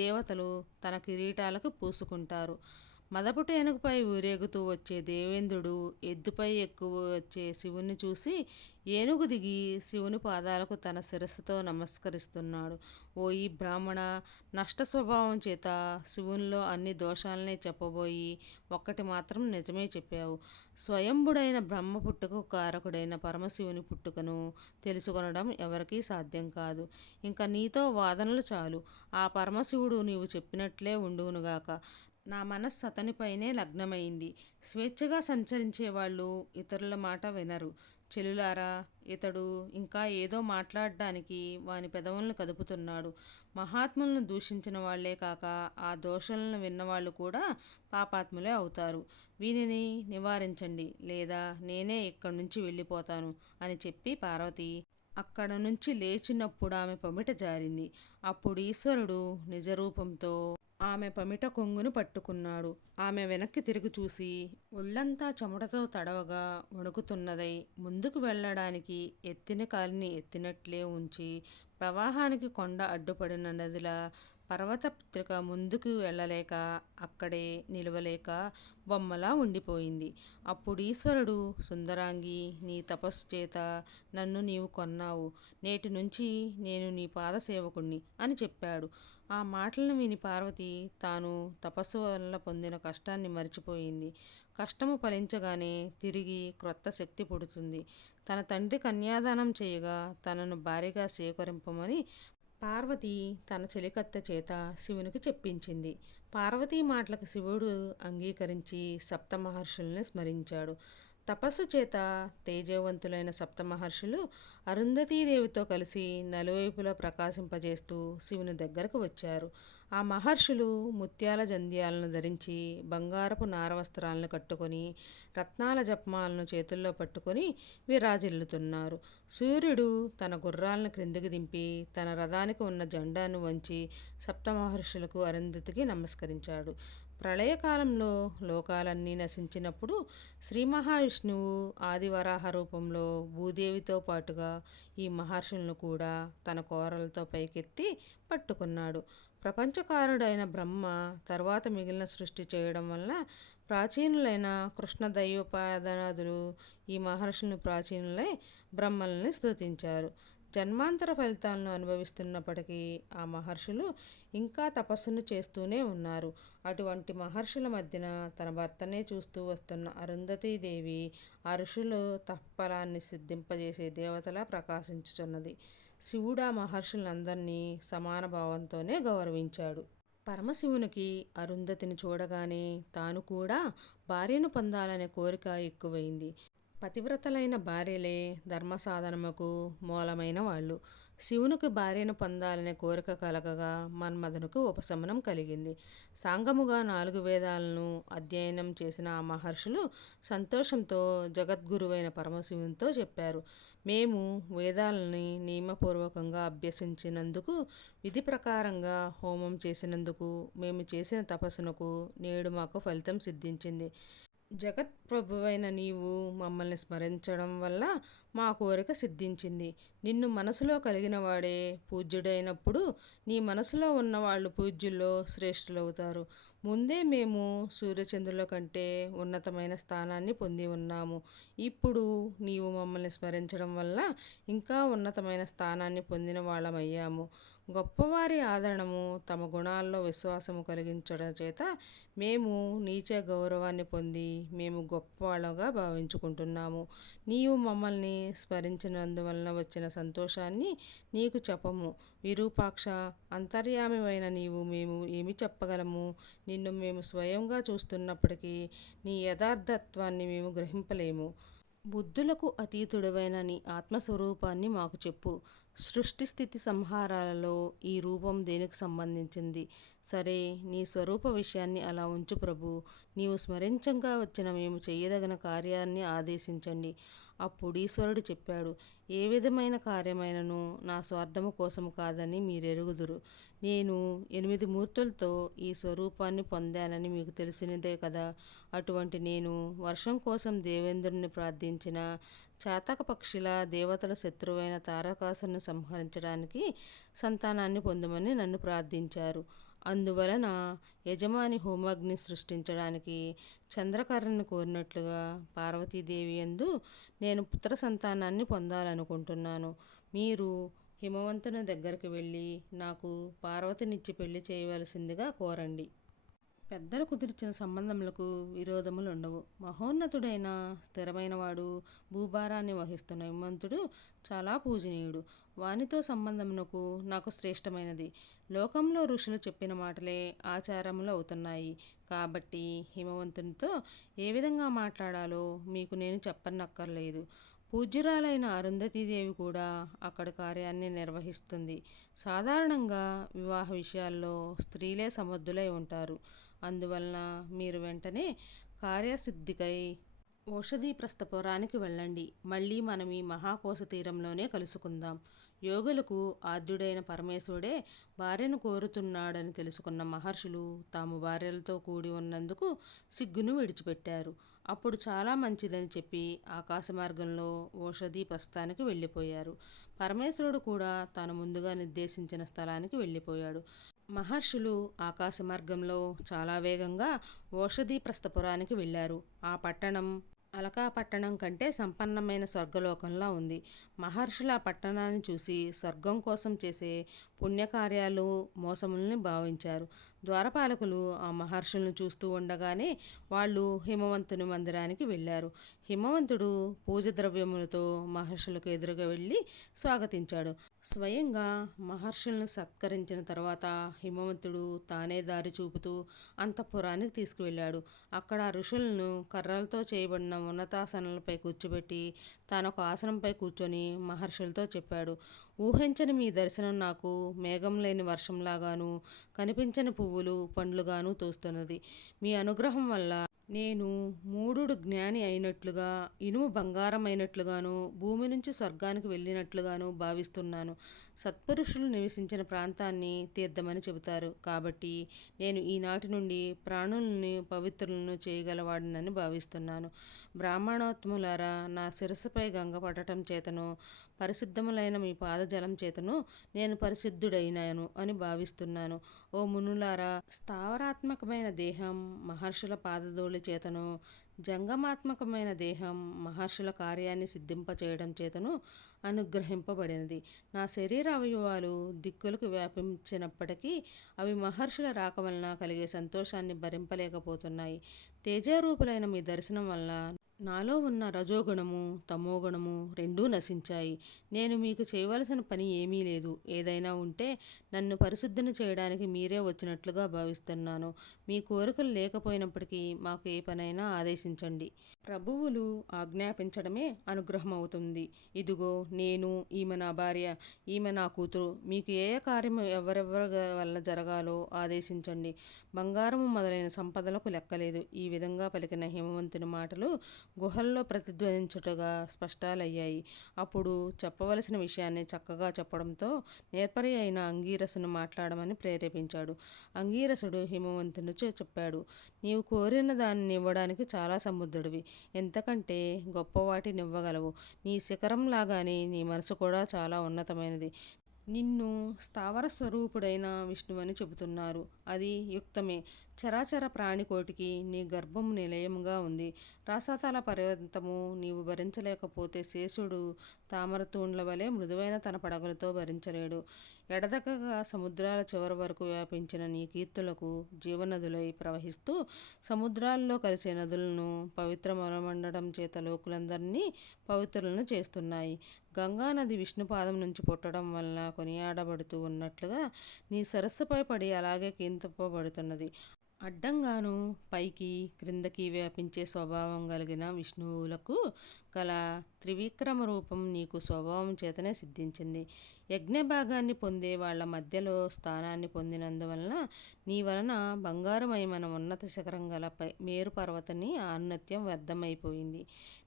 దేవతలు తన కిరీటాలకు పూసుకుంటారు. మదపుట ఏనుగుపై ఊరేగుతూ వచ్చే దేవేంద్రుడు ఎద్దుపై ఎక్కువ వచ్చే శివుణ్ణి చూసి ఏనుగు దిగి శివుని పాదాలకు తన శిరస్సుతో నమస్కరిస్తున్నాడు. ఓ ఈ బ్రాహ్మణ, నష్ట స్వభావం చేత శివునిలో అన్ని దోషాలనే చెప్పబోయి ఒక్కటి మాత్రం నిజమే చెప్పావు. స్వయంభుడైన బ్రహ్మ పుట్టుకు కారకుడైన పరమశివుని పుట్టుకను తెలుసుకొనడం ఎవరికీ సాధ్యం కాదు. ఇంకా నీతో వాదనలు చాలు. ఆ పరమశివుడు నీవు చెప్పినట్లే ఉండునుగాక. నా మనస్సు అతనిపైనే లగ్నమైంది. స్వేచ్ఛగా సంచరించేవాళ్ళు ఇతరుల మాట వినరు. చెలులారా, ఇతడు ఇంకా ఏదో మాట్లాడడానికి వాని పెదవులను కదుపుతున్నాడు. మహాత్ములను దూషించిన వాళ్లే కాక ఆ దోషలను విన్నవాళ్ళు కూడా పాపాత్ములే అవుతారు. వీనిని నివారించండి, లేదా నేనే ఇక్కడి నుంచి వెళ్ళిపోతాను అని చెప్పి పార్వతి అక్కడ నుంచి లేచినప్పుడు ఆమె పమిట జారింది. అప్పుడు ఈశ్వరుడు నిజరూపంతో ఆమె పమిట కొంగును పట్టుకున్నాడు. ఆమె వెనక్కి తిరిగి చూసి ఒళ్ళంతా చెమటతో తడవగా వణుకుతున్నదై ముందుకు వెళ్ళడానికి ఎత్తిన కాలిని ఎత్తినట్లే ఉంచి ప్రవాహానికి కొండ అడ్డుపడిన నదిలా పర్వతపుత్రిక ముందుకు వెళ్ళలేక అక్కడే నిలవలేక బొమ్మలా ఉండిపోయింది. అప్పుడు ఈశ్వరుడు, సుందరాంగి, నీ తపస్సు చేత నన్ను నీవు కొన్నావు. నేటి నుంచి నేను నీ పాదసేవకుణ్ణి అని చెప్పాడు. ఆ మాటలను విని పార్వతి తాను తపస్సు వల్ల పొందిన కష్టాన్ని మరిచిపోయింది. కష్టము ఫలించగానే తిరిగి క్రొత్త శక్తి పుడుతుంది. తన తండ్రి కన్యాదానం చేయగా తనను భార్యగా స్వీకరింపమని పార్వతి తన చెలికత్తె చేత శివునికి చెప్పించింది. పార్వతీ మాటలకు శివుడు అంగీకరించి సప్తమహర్షుల్ని స్మరించాడు. తపస్సు చేత తేజవంతులైన సప్తమహర్షులు అరుంధతీదేవితో కలిసి నలువైపులా ప్రకాశింపజేస్తూ శివుని దగ్గరకు వచ్చారు. ఆ మహర్షులు ముత్యాల జంధ్యాలను ధరించి బంగారపు నారవస్త్రాలను కట్టుకొని రత్నాల జపమాలను చేతుల్లో పట్టుకొని విరాజిల్లుతున్నారు. సూర్యుడు తన గుర్రాలను క్రిందికి దింపి తన రథానికి ఉన్న జెండాను వంచి సప్తమహర్షులకు అరుంధతికి నమస్కరించాడు. ప్రళయకాలంలో లోకాలన్నీ నశించినప్పుడు శ్రీ మహావిష్ణువు ఆదివరాహ రూపంలో భూదేవితో పాటుగా ఈ మహర్షులను కూడా తన కోరలతో పైకెత్తి పట్టుకున్నాడు. ప్రపంచకారుడైన బ్రహ్మ తర్వాత మిగిలిన సృష్టి చేయడం వలన ప్రాచీనులైన కృష్ణదైవపాదనాదులు ఈ మహర్షులను ప్రాచీనులై బ్రహ్మల్ని స్తుతించారు. జన్మాంతర ఫలితాలను అనుభవిస్తున్నప్పటికీ ఆ మహర్షులు ఇంకా తపస్సును చేస్తూనే ఉన్నారు. అటువంటి మహర్షుల మధ్యన తన భర్తనే చూస్తూ వస్తున్న అరుంధతీదేవి ఆ ఋషులు తత్ఫలాన్ని సిద్ధింపజేసే దేవతలా ప్రకాశించుచున్నది. శివుడు ఆ మహర్షులందరినీ సమాన భావంతోనే గౌరవించాడు. పరమశివునికి అరుంధతిని చూడగానే తాను కూడా భార్యను పొందాలనే కోరిక ఎక్కువైంది. పతివ్రతలైన భార్యలే ధర్మసాధనముకు మూలమైన వాళ్ళు. శివునికి భార్యను పొందాలనే కోరిక కలగగా మన్మథునికి ఉపశమనం కలిగింది. సాంగముగా 4 వేదాలను అధ్యయనం చేసిన ఆ మహర్షులు సంతోషంతో జగద్గురువైన పరమశివునితో చెప్పారు. మేము వేదాలని నియమపూర్వకంగా అభ్యసించినందుకు, విధి ప్రకారంగా హోమం చేసినందుకు, మేము చేసిన తపస్సునకు నేడు మాకు ఫలితం సిద్ధించింది. జగత్ప్రభువైన నీవు మమ్మల్ని స్మరించడం వల్ల మా కోరిక సిద్ధించింది. నిన్ను మనసులో కలిగిన వాడే పూజ్యుడైనప్పుడు నీ మనసులో ఉన్నవాళ్ళు పూజ్యుల్లో శ్రేష్ఠులవుతారు. ముందే మేము సూర్యచంద్రుల కంటే ఉన్నతమైన స్థానాన్ని పొంది ఉన్నాము. ఇప్పుడు నీవు మమ్మల్ని స్మరించడం వల్ల ఇంకా ఉన్నతమైన స్థానాన్ని పొందిన వాళ్ళమయ్యాము. గొప్పవారి ఆదరణము తమ గుణాల్లో విశ్వాసము కలిగించడం చేత మేము నీచే గౌరవాన్ని పొంది మేము గొప్పవాళ్ళగా భావించుకుంటున్నాము. నీవు మమ్మల్ని స్మరించినందువలన వచ్చిన సంతోషాన్ని నీకు చెప్పము. విరూపాక్ష, అంతర్యామివైన నీవు మేము ఏమి చెప్పగలము? నిన్ను మేము స్వయంగా చూస్తున్నప్పటికీ నీ యథార్థత్వాన్ని మేము గ్రహింపలేము. బుద్ధులకు అతీతుడవైన నీ ఆత్మస్వరూపాన్ని మాకు చెప్పు. సృష్టి స్థితి సంహారాలలో ఈ రూపం దేనికి సంబంధించింది? సరే, నీ స్వరూప విషయాన్ని అలా ఉంచు ప్రభు. నీవు స్మరించంగా వచ్చిన మేము చెయ్యదగిన కార్యాన్ని ఆదేశించండి. అప్పుడు ఈశ్వరుడు చెప్పాడు, ఏ విధమైన కార్యమైనను నా స్వార్థము కోసము కాదని మీరెరుగుదురు. నేను 8 మూర్తులతో ఈ స్వరూపాన్ని పొందానని మీకు తెలిసినదే కదా. అటువంటి నేను వర్షం కోసం దేవేంద్రుని ప్రార్థించిన చాతక పక్షిలా దేవతల శత్రువైన తారకాసుని సంహరించడానికి సంతానాన్ని పొందమని నన్ను ప్రార్థించారు. అందువలన యజమాని హోమాగ్ని సృష్టించడానికి చంద్రకర్ణను కోరినట్లుగా పార్వతీదేవి యందు నేను పుత్ర సంతానాన్ని పొందాలనుకుంటున్నాను. మీరు హిమవంతుని దగ్గరికి వెళ్ళి నాకు పార్వతినిచ్చి పెళ్లి చేయవలసిందిగా కోరండి. పెద్దలు కుదిర్చిన సంబంధములకు విరోధములుండవు. మహోన్నతుడైన స్థిరమైనవాడు భూభారాన్ని వహిస్తున్న హిమవంతుడు చాలా పూజనీయుడు. వానితో సంబంధమునకు నాకు శ్రేష్టమైనది. లోకంలో ఋషులు చెప్పిన మాటలే ఆచారములు అవుతున్నాయి. కాబట్టి హిమవంతునితో ఏ విధంగా మాట్లాడాలో మీకు నేను చెప్పనక్కర్లేదు. పూజ్యురాలైన అరుంధతీదేవి కూడా అక్కడ కార్యాన్ని నిర్వహిస్తుంది. సాధారణంగా వివాహ విషయాల్లో స్త్రీలే సమర్థులై ఉంటారు. అందువలన మీరు వెంటనే కార్యసిద్ధికై ఓషధీప్రస్థపురానికి వెళ్ళండి. మళ్ళీ మనం ఈ మహాకోశ తీరంలోనే కలుసుకుందాం. యోగులకు ఆద్యుడైన పరమేశ్వరుడే భార్యను కోరుతున్నాడని తెలుసుకున్న మహర్షులు తాము భార్యలతో కూడి ఉన్నందుకు సిగ్గును విడిచిపెట్టారు. అప్పుడు చాలా మంచిదని చెప్పి ఆకాశ మార్గంలో ఓషధీ ప్రస్థానికి వెళ్ళిపోయారు. పరమేశ్వరుడు కూడా తాను ముందుగా నిర్దేశించిన స్థలానికి వెళ్ళిపోయాడు. మహర్షులు ఆకాశ మార్గంలో చాలా వేగంగా ఓషధీ ప్రస్థపురానికి వెళ్ళారు. ఆ పట్టణం అలకా పట్టణం కంటే సంపన్నమైన స్వర్గలోకంలా ఉంది. మహర్షులు ఆ పట్టణాన్ని చూసి స్వర్గం కోసం చేసే పుణ్యకార్యాలు మోసములని భావించారు. ద్వారపాలకులు ఆ మహర్షులను చూస్తూ ఉండగానే వాళ్ళు హిమవంతుని మందిరానికి వెళ్ళారు. హిమవంతుడు పూజ ద్రవ్యములతో మహర్షులకు ఎదురుగా వెళ్ళి స్వాగతించాడు. స్వయంగా మహర్షులను సత్కరించిన తర్వాత హిమవంతుడు తానే దారి చూపుతూ అంతఃపురానికి తీసుకువెళ్ళాడు. అక్కడ ఋషులను కర్రలతో చేయబడిన ఉన్నతాసనాలపై కూర్చోబెట్టి తానొక ఆసనంపై కూర్చొని మహర్షులతో చెప్పాడు, ఊహించని మీ దర్శనం నాకు మేఘం లేని వర్షంలాగాను, కనిపించని పువ్వులు పండ్లుగాను తోస్తున్నది. మీ అనుగ్రహం వల్ల నేను మూఢుడు జ్ఞాని అయినట్లుగా, ఇనుము బంగారం అయినట్లుగాను, భూమి నుంచి స్వర్గానికి వెళ్ళినట్లుగాను భావిస్తున్నాను. సత్పురుషులు నివసించిన ప్రాంతాన్ని తీర్థమని చెబుతారు. కాబట్టి నేను ఈనాటి నుండి ప్రాణులను పవిత్రులను చేయగలవాడినని భావిస్తున్నాను. బ్రాహ్మణోత్తములారా, నా శిరస్సుపై గంగ పడటం చేతను, పరిశుద్ధములైన మీ పాదజలం చేతను నేను పరిశుద్ధుడైనాను అని భావిస్తున్నాను. ఓ మునులారా, స్థావరాత్మకమైన దేహం మహర్షుల పాదధూళి చేతను, జంగమాత్మకమైన దేహం మహర్షుల కార్యాన్ని సిద్ధింపచేయడం చేతను అనుగ్రహింపబడినది. నా శరీర అవయవాలు దిక్కులకు వ్యాపించినప్పటికీ అవి మహర్షుల రాక వలన కలిగే సంతోషాన్ని భరింపలేకపోతున్నాయి. తేజరూపులైన మీ దర్శనం వల్ల నాలో ఉన్న రజోగుణము తమోగుణము రెండూ నశించాయి. నేను మీకు చేయవలసిన పని ఏమీ లేదు. ఏదైనా ఉంటే నన్ను పరిశుద్ధిని చేయడానికి మీరే వచ్చినట్లుగా భావిస్తున్నాను. మీ కోరికలు లేకపోయినప్పటికీ మాకు ఏ పనైనా ఆదేశించండి. ప్రభువులు ఆజ్ఞాపించడమే అనుగ్రహం అవుతుంది. ఇదిగో నేను, ఈమె నా భార్య, ఈమె నా కూతురు. మీకు ఏ కార్యము ఎవరెవరి వల్ల జరగాలో ఆదేశించండి. బంగారము మొదలైన సంపదలకు లెక్కలేదు. ఈ విధంగా పలికిన హిమవంతుని మాటలు గుహల్లో ప్రతిధ్వనించుటగా స్పష్టాలయ్యాయి. అప్పుడు చెప్పవలసిన విషయాన్ని చక్కగా చెప్పడంతో నేర్పరి అయిన అంగీరసును మాట్లాడమని ప్రేరేపించాడు. అంగీరసుడు హిమవంతునితో చెప్పాడు, నీవు కోరిన దానిని ఇవ్వడానికి చాలా సముద్రుడివి. ఎంతకంటే గొప్పవాటినివ్వగలవు. నీ శిఖరం లాగానే నీ మనసు కూడా చాలా ఉన్నతమైనది. నిన్ను స్థావర స్వరూపుడైన విష్ణువని చెబుతున్నారు. అది యుక్తమే. చరాచర ప్రాణికోటికి నీ గర్భము నిలయముగా ఉంది. రసాతల పర్యంతము నీవు భరించలేకపోతే శేషుడు తామరతూండ్ల వలె మృదువైన తన పడగలతో భరించలేడు. ఎడతెగక సముద్రాల చివరి వరకు వ్యాపించిన నీ కీర్తులకు జీవనదులై ప్రవహిస్తూ సముద్రాల్లో కలిసే నదులను పవిత్రమనమండడం చేత లోకులందరినీ పవిత్రులను చేస్తున్నాయి. గంగానది విష్ణుపాదం నుంచి పుట్టడం వలన కొనియాడబడుతూ ఉన్నట్లుగా నీ సరస్సుపై పడి అలాగే కీర్తింపబడుతున్నది. అడ్డంగాను పైకి క్రిందకి వ్యాపించే స్వభావం కలిగిన విష్ణువులకు గల త్రివిక్రమ రూపం నీకు స్వభావం చేతనే సిద్ధించింది. యజ్ఞభాగాన్ని పొందే వాళ్ల మధ్యలో స్థానాన్ని పొందినందువలన నీ వలన బంగారుమయమైన ఉన్నత శిఖరం గల మేరు పర్వతాన్ని ఔన్నత్యం వ్యర్థమైపోయింది.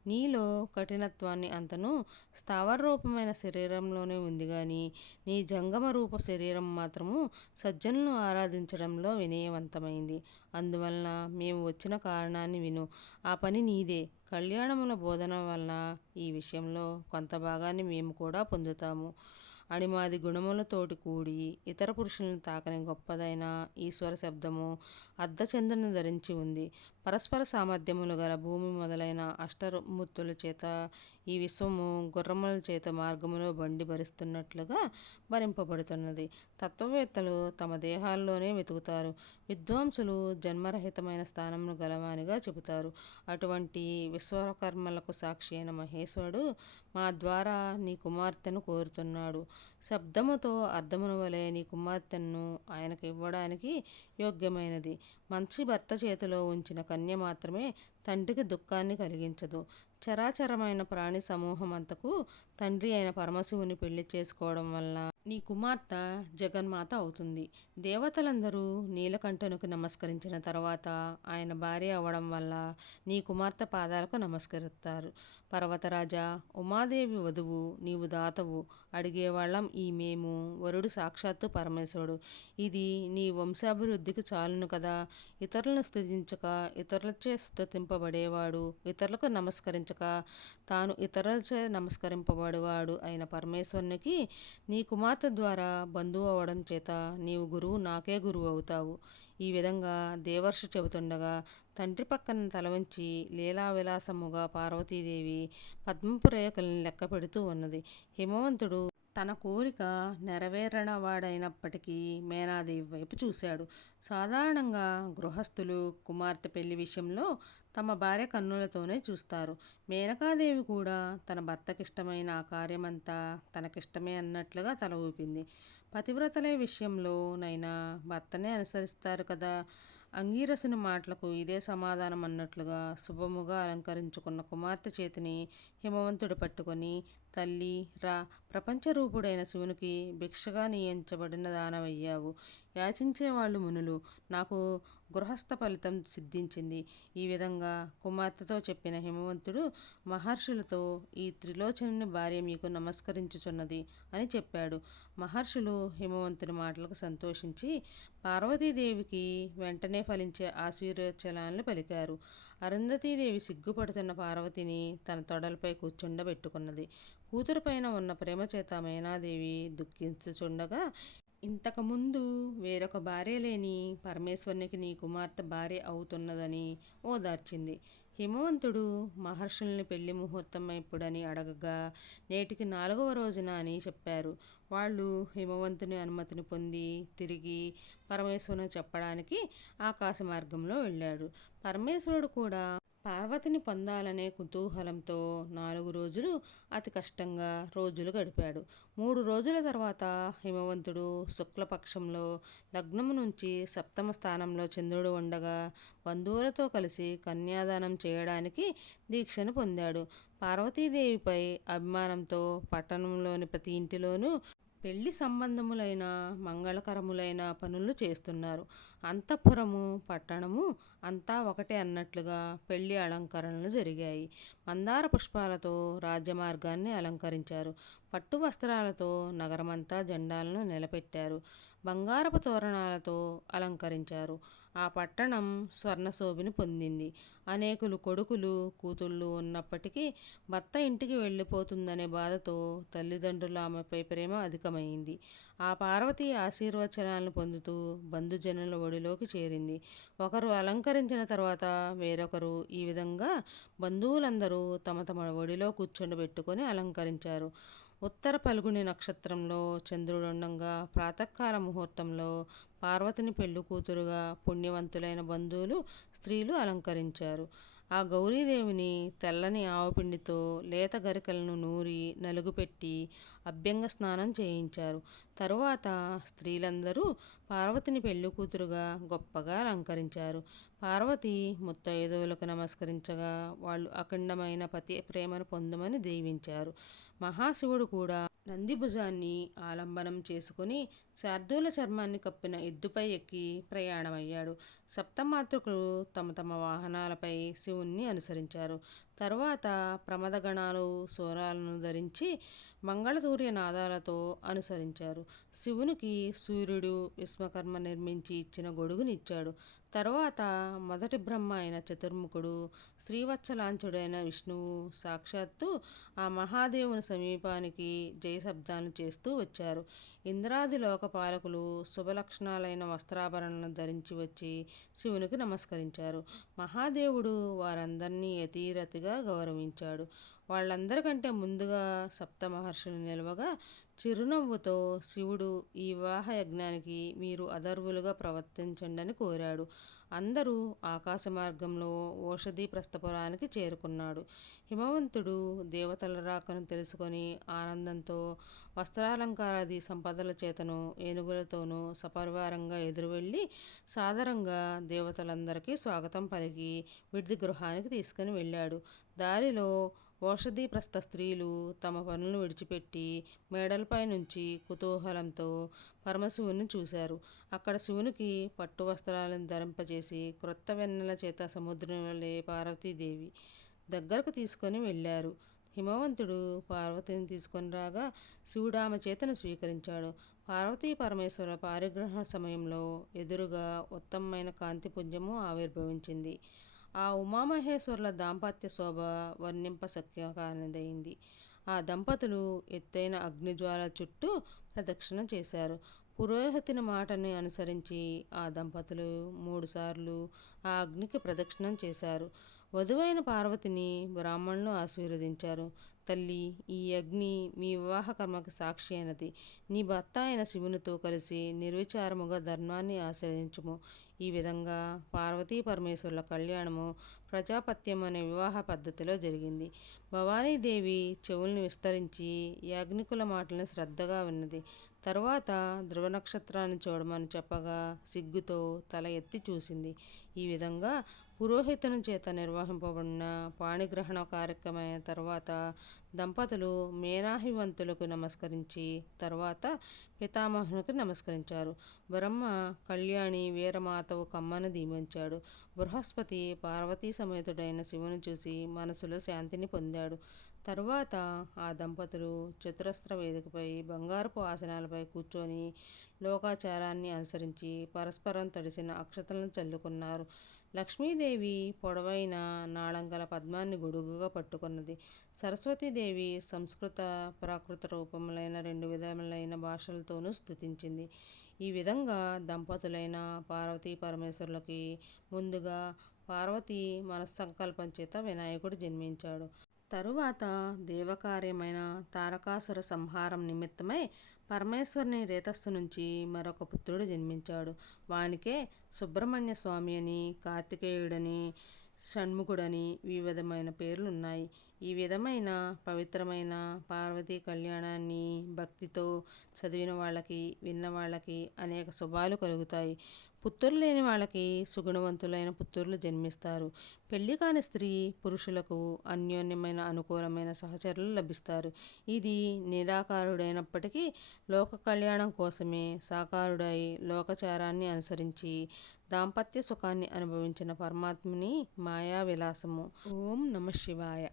నీలో కఠినత్వాన్ని అంతను స్థావరరూపమైన శరీరంలోనే ఉంది గాని నీ జంగమ రూప శరీరం మాత్రము సజ్జనులను ఆరాధించడంలో వినయవంతమైంది. అందువలన మేము వచ్చిన కారణాన్ని విను. ఆ పని నీదే. కళ్యాణముల బోధన వలన ఈ విషయంలో కొంత భాగాన్ని మేము కూడా పొందుతాము. అణిమాది గుణములతోటి కూడి ఇతర పురుషులను తాకని గొప్పదైన ఈశ్వర శబ్దము అర్ధచంద్రుని ధరించి ఉంది. పరస్పర సామర్థ్యములు గల భూమి మొదలైన అష్టమూర్తుల చేత ఈ విశ్వము గుర్రముల చేత మార్గములో బండి భరిస్తున్నట్లుగా భరింపబడుతున్నది. తత్వవేత్తలు తమ దేహాల్లోనే వెతుకుతారు. విద్వాంసులు జన్మరహితమైన స్థానమును గలవానిగా చెబుతారు. అటువంటి విశ్వకర్మలకు సాక్షి అయిన మహేశ్వరుడు మా ద్వారా నీ కుమార్తెను కోరుతున్నాడు. శబ్దముతో అర్థమును వలె నీ కుమార్తెను ఆయనకు ఇవ్వడానికి యోగ్యమైనది. మంచి భర్త చేతిలో ఉంచిన కన్య మాత్రమే తండ్రికి దుఃఖాన్ని కలిగించదు. చరాచరమైన ప్రాణి సమూహమంతకు తండ్రి అయిన పరమశివుని పెళ్లి చేసుకోవడం వలన నీ కుమార్తె జగన్మాత అవుతుంది. దేవతలందరూ నీలకంఠునికి నమస్కరించిన తర్వాత ఆయన భార్య అవ్వడం వల్ల నీ కుమార్తె పాదాలకు నమస్కరిస్తారు. పర్వతరాజా, ఉమాదేవి వధువు, నీవు దాతవు. అడిగేవాళ్ళం ఈ మేము, వరుడు సాక్షాత్తు పరమేశ్వరుడు. ఇది నీ వంశాభివృద్ధికి చాలును కదా. ఇతరులను స్తుతించక ఇతరులచే స్తుతింపబడేవాడు, ఇతరులకు నమస్కరించక తాను ఇతరులచే నమస్కరింపబడేవాడు అయిన పరమేశ్వరునికి నీ కుమార్తె ద్వారా బంధువు అవడం చేత నీవు గురువు, నాకే గురువు అవుతావు. ఈ విధంగా దేవర్షి చెబుతుండగా తండ్రి పక్కన తలవంచి లీలావిలాసముగా పార్వతీదేవి పద్మపు రేఖల్ని లెక్క పెడుతూ ఉన్నది. హిమవంతుడు తన కోరిక నెరవేరనవాడైనప్పటికీ మేనాదేవి వైపు చూశాడు. సాధారణంగా గృహస్థులు కుమార్తె పెళ్లి విషయంలో తమ భార్య కన్నులతోనే చూస్తారు. మేనకాదేవి కూడా తన భర్తకిష్టమైన ఆ కార్యమంతా తనకిష్టమే అన్నట్లుగా తల ఊపింది. పతివ్రతలే విషయంలో నైనా భర్తనే అనుసరిస్తారు కదా. అంగీరసుని మాటలకు ఇదే సమాధానం అన్నట్లుగా శుభముగా అలంకరించుకున్న కుమార్తె చేతిని హిమవంతుడు పట్టుకొని, తల్లి రా, ప్రపంచరూపుడైన శివునికి భిక్షగా నియమించబడిన దానవయ్యావు. యాచించేవాళ్ళు మునులు. నాకు గృహస్థ ఫలితం సిద్ధించింది. ఈ విధంగా కుమార్తెతో చెప్పిన హిమవంతుడు మహర్షులతో ఈ త్రిలోచనుని భార్య మీకు నమస్కరించుచున్నది అని చెప్పాడు. మహర్షులు హిమవంతుని మాటలకు సంతోషించి పార్వతీదేవికి వెంటనే ఫలించే ఆశీర్వచనాలను పలికారు. అరుంధతీదేవి సిగ్గుపడుతున్న పార్వతిని తన తొడలపై కూర్చుండబెట్టుకున్నది. కూతురుపైన ఉన్న ప్రేమ చేత మేనాదేవి దుఃఖించుచుండగా ఇంతకుముందు వేరొక భార్య లేని పరమేశ్వరునికి నీ కుమార్తె భార్య అవుతున్నదని ఓదార్చింది. హిమవంతుడు మహర్షుల్ని పెళ్లి ముహూర్తం ఎప్పుడని అడగగా నేటికి 4వ రోజున అని చెప్పారు. వాళ్ళు హిమవంతుని అనుమతిని పొంది తిరిగి పరమేశ్వరునికి చెప్పడానికి ఆకాశ మార్గంలో వెళ్ళాడు. పరమేశ్వరుడు కూడా పార్వతిని పొందాలనే కుతూహలంతో 4 రోజులు అతి కష్టంగా రోజులు గడిపాడు. 3 రోజుల తర్వాత హిమవంతుడు శుక్లపక్షంలో లగ్నము నుంచి సప్తమ స్థానంలో చంద్రుడు ఉండగా బంధువులతో కలిసి కన్యాదానం చేయడానికి దీక్షను పొందాడు. పార్వతీదేవిపై అభిమానంతో పట్టణంలోని ప్రతి ఇంటిలోనూ పెళ్లి సంబంధములైన మంగళకరములైన పనులు చేస్తున్నారు. అంతఃపురము పట్టణము అంతా ఒకటే అన్నట్లుగా పెళ్లి అలంకరణలు జరిగాయి. మందార పుష్పాలతో రాజ్యమార్గాన్ని అలంకరించారు. పట్టు వస్త్రాలతో నగరమంతా జెండాలను నిలబెట్టారు. బంగారపు తోరణాలతో అలంకరించారు. ఆ పట్టణం స్వర్ణశోభిని పొందింది. అనేకులు కొడుకులు కూతుళ్ళు ఉన్నప్పటికీ భర్త ఇంటికి వెళ్ళిపోతుందనే బాధతో తల్లిదండ్రుల ఆమెపై ప్రేమ అధికమైంది. ఆ పార్వతి ఆశీర్వచనాలను పొందుతూ బంధుజనుల ఒడిలోకి చేరింది. ఒకరు అలంకరించిన తర్వాత వేరొకరు ఈ విధంగా బంధువులందరూ తమ తమ ఒడిలో కూర్చోబెట్టుకొని అలంకరించారు. ఉత్తర పల్గుని నక్షత్రంలో చంద్రుడుండగా ప్రాతకాల ముహూర్తంలో పార్వతిని పెళ్లి కూతురుగా పుణ్యవంతులైన బంధువులు స్త్రీలు అలంకరించారు. ఆ గౌరీదేవిని తెల్లని ఆవుపిండితో లేత గరికలను నూరి నలుగుపెట్టి అభ్యంగ స్నానం చేయించారు. తరువాత స్త్రీలందరూ పార్వతిని పెళ్లి కూతురుగా గొప్పగా అలంకరించారు. పార్వతి ముత్తైదువులకు నమస్కరించగా వాళ్ళు అఖండమైన పతి ప్రేమను పొందమని దీవించారు. మహాశివుడు కూడా నంది భుజాన్ని ఆలంబనం చేసుకుని శార్దూల చర్మాన్ని కప్పిన ఎద్దుపై ఎక్కి ప్రయాణమయ్యాడు. సప్తమాతృకులు తమ తమ వాహనాలపై శివుణ్ణి అనుసరించారు. తరువాత ప్రమదగణాలు సూరాలను ధరించి మంగళతూర్య నాదాలతో అనుసరించారు. శివునికి సూర్యుడు విశ్వకర్మ నిర్మించి ఇచ్చిన గొడుగునిచ్చాడు. తరువాత మొదటి బ్రహ్మ అయిన చతుర్ముఖుడు, శ్రీవత్సలాంఛుడైన విష్ణువు సాక్షాత్తు ఆ మహాదేవుని సమీపానికి జయశబ్దాలు చేస్తూ వచ్చారు. ఇంద్రాది లోకపాలకులు శుభలక్షణాలైన వస్త్రాభరణాలను ధరించి వచ్చి శివునికి నమస్కరించారు. మహాదేవుడు వారందరినీ యతీరతిగా గౌరవించాడు. వాళ్ళందరికంటే ముందుగా సప్తమహర్షులు నిలవగా చిరునవ్వుతో శివుడు ఈ వివాహ యజ్ఞానికి మీరు అధర్వులుగా ప్రవర్తించండని కోరాడు. అందరూ ఆకాశ మార్గంలో ఓషధి ప్రస్థపురానికి చేరుకున్నాడు. హిమవంతుడు దేవతల రాకను తెలుసుకొని ఆనందంతో వస్త్రాలంకారాది సంపదల చేతను ఏనుగులతోనూ సపరివారంగా ఎదురువెళ్ళి సాదరంగా దేవతలందరికీ స్వాగతం పలికి విడిది గృహానికి తీసుకుని వెళ్ళాడు. దారిలో ఓషధీప్రస్థ స్త్రీలు తమ పనులను విడిచిపెట్టి మేడలపై నుంచి కుతూహలంతో పరమశివుని చూశారు. అక్కడ శివునికి పట్టు వస్త్రాలను ధరింపజేసి క్రొత్త వెన్నెల చేత సముద్రంలో పార్వతీదేవి దగ్గరకు తీసుకొని వెళ్ళారు. హిమవంతుడు పార్వతిని తీసుకొని రాగా శివుడు ఆమె చేతను స్వీకరించాడు. పార్వతీ పరమేశ్వర పారిగ్రహణ సమయంలో ఎదురుగా ఉత్తమమైన కాంతిపుంజము ఆవిర్భవించింది. ఆ ఉమామహేశ్వరుల దాంపత్య శోభ వర్ణింపశక్య కానిదైంది. ఆ దంపతులు ఎత్తైన అగ్నిజ్వాల చుట్టూ ప్రదక్షిణ చేశారు. పురోహితుని మాటని అనుసరించి ఆ దంపతులు 3 సార్లు ఆ అగ్నికి ప్రదక్షిణం చేశారు. వధువైన పార్వతిని బ్రాహ్మణులు ఆశీర్వదించారు. తల్లి, ఈ అగ్ని మీ వివాహ కర్మకి సాక్షి అయినది. నీ భర్త అయిన శివునితో కలిసి నిర్విచారముగా ధర్మాన్ని ఆచరించుము. ఈ విధంగా పార్వతీ పరమేశ్వరుల కళ్యాణము ప్రజాపత్యం అనే వివాహ పద్ధతిలో జరిగింది. భవానీదేవి చెవుల్ని విస్తరించి యాజ్ఞికుల మాటలను శ్రద్ధగా విన్నది. తరువాత ధ్రువ నక్షత్రాన్ని చూడమని చెప్పగా సిగ్గుతో తల ఎత్తి చూసింది. ఈ విధంగా పురోహితుని చేత నిర్వహింపబడిన పాణిగ్రహణ కార్యక్రమమైన తరువాత దంపతులు మేనాహివంతులకు నమస్కరించి తరువాత పితామహునికి నమస్కరించారు. బ్రహ్మ కళ్యాణి వీరమాతవు కమ్మని దీవించాడు. బృహస్పతి పార్వతీ సమేతుడైన శివుని చూసి మనసులో శాంతిని పొందాడు. తరువాత ఆ దంపతులు చతురస్ర వేదికపై బంగారపు ఆసనాలపై కూర్చొని లోకాచారాన్ని అనుసరించి పరస్పరం తడిసిన అక్షతలను చల్లుకున్నారు. లక్ష్మీదేవి పొడవైన నాళంగల పద్మాన్ని గొడుగుగా పట్టుకున్నది. సరస్వతీదేవి సంస్కృత ప్రాకృత రూపములైన 2 విధములైన భాషలతోనూ స్తుతించింది. ఈ విధంగా దంపతులైన పార్వతీ పరమేశ్వరులకి ముందుగా పార్వతీ మనస్సంకల్పం చేత వినాయకుడు జన్మించాడు. తరువాత దేవకార్యమైన తారకాసుర సంహారం నిమిత్తమై పరమేశ్వరుని రేతస్సు నుంచి మరొక పుత్రుడు జన్మించాడు. వానికే సుబ్రహ్మణ్య స్వామి అని, కార్తికేయుడని, షణ్ముఖుడని వివిధమైన పేర్లున్నాయి. ఈ విధమైన పవిత్రమైన పార్వతీ కళ్యాణాన్ని భక్తితో చదివిన వాళ్ళకి, విన్న వాళ్ళకి అనేక శుభాలు కలుగుతాయి. పుత్రులు లేని వాళ్ళకి సుగుణవంతులైన పుత్రులు జన్మిస్తారు. పెళ్లి కాని స్త్రీ పురుషులకు అన్యోన్యమైన అనుకూలమైన సహచరులు లభిస్తారు. ఇది నిరాకారుడైనప్పటికీ లోక కళ్యాణం కోసమే సాకారుడై లోకచారాన్ని అనుసరించి దాంపత్య సుఖాన్ని అనుభవించిన పరమాత్ముని మాయా విలాసము. ఓం నమ శివాయ.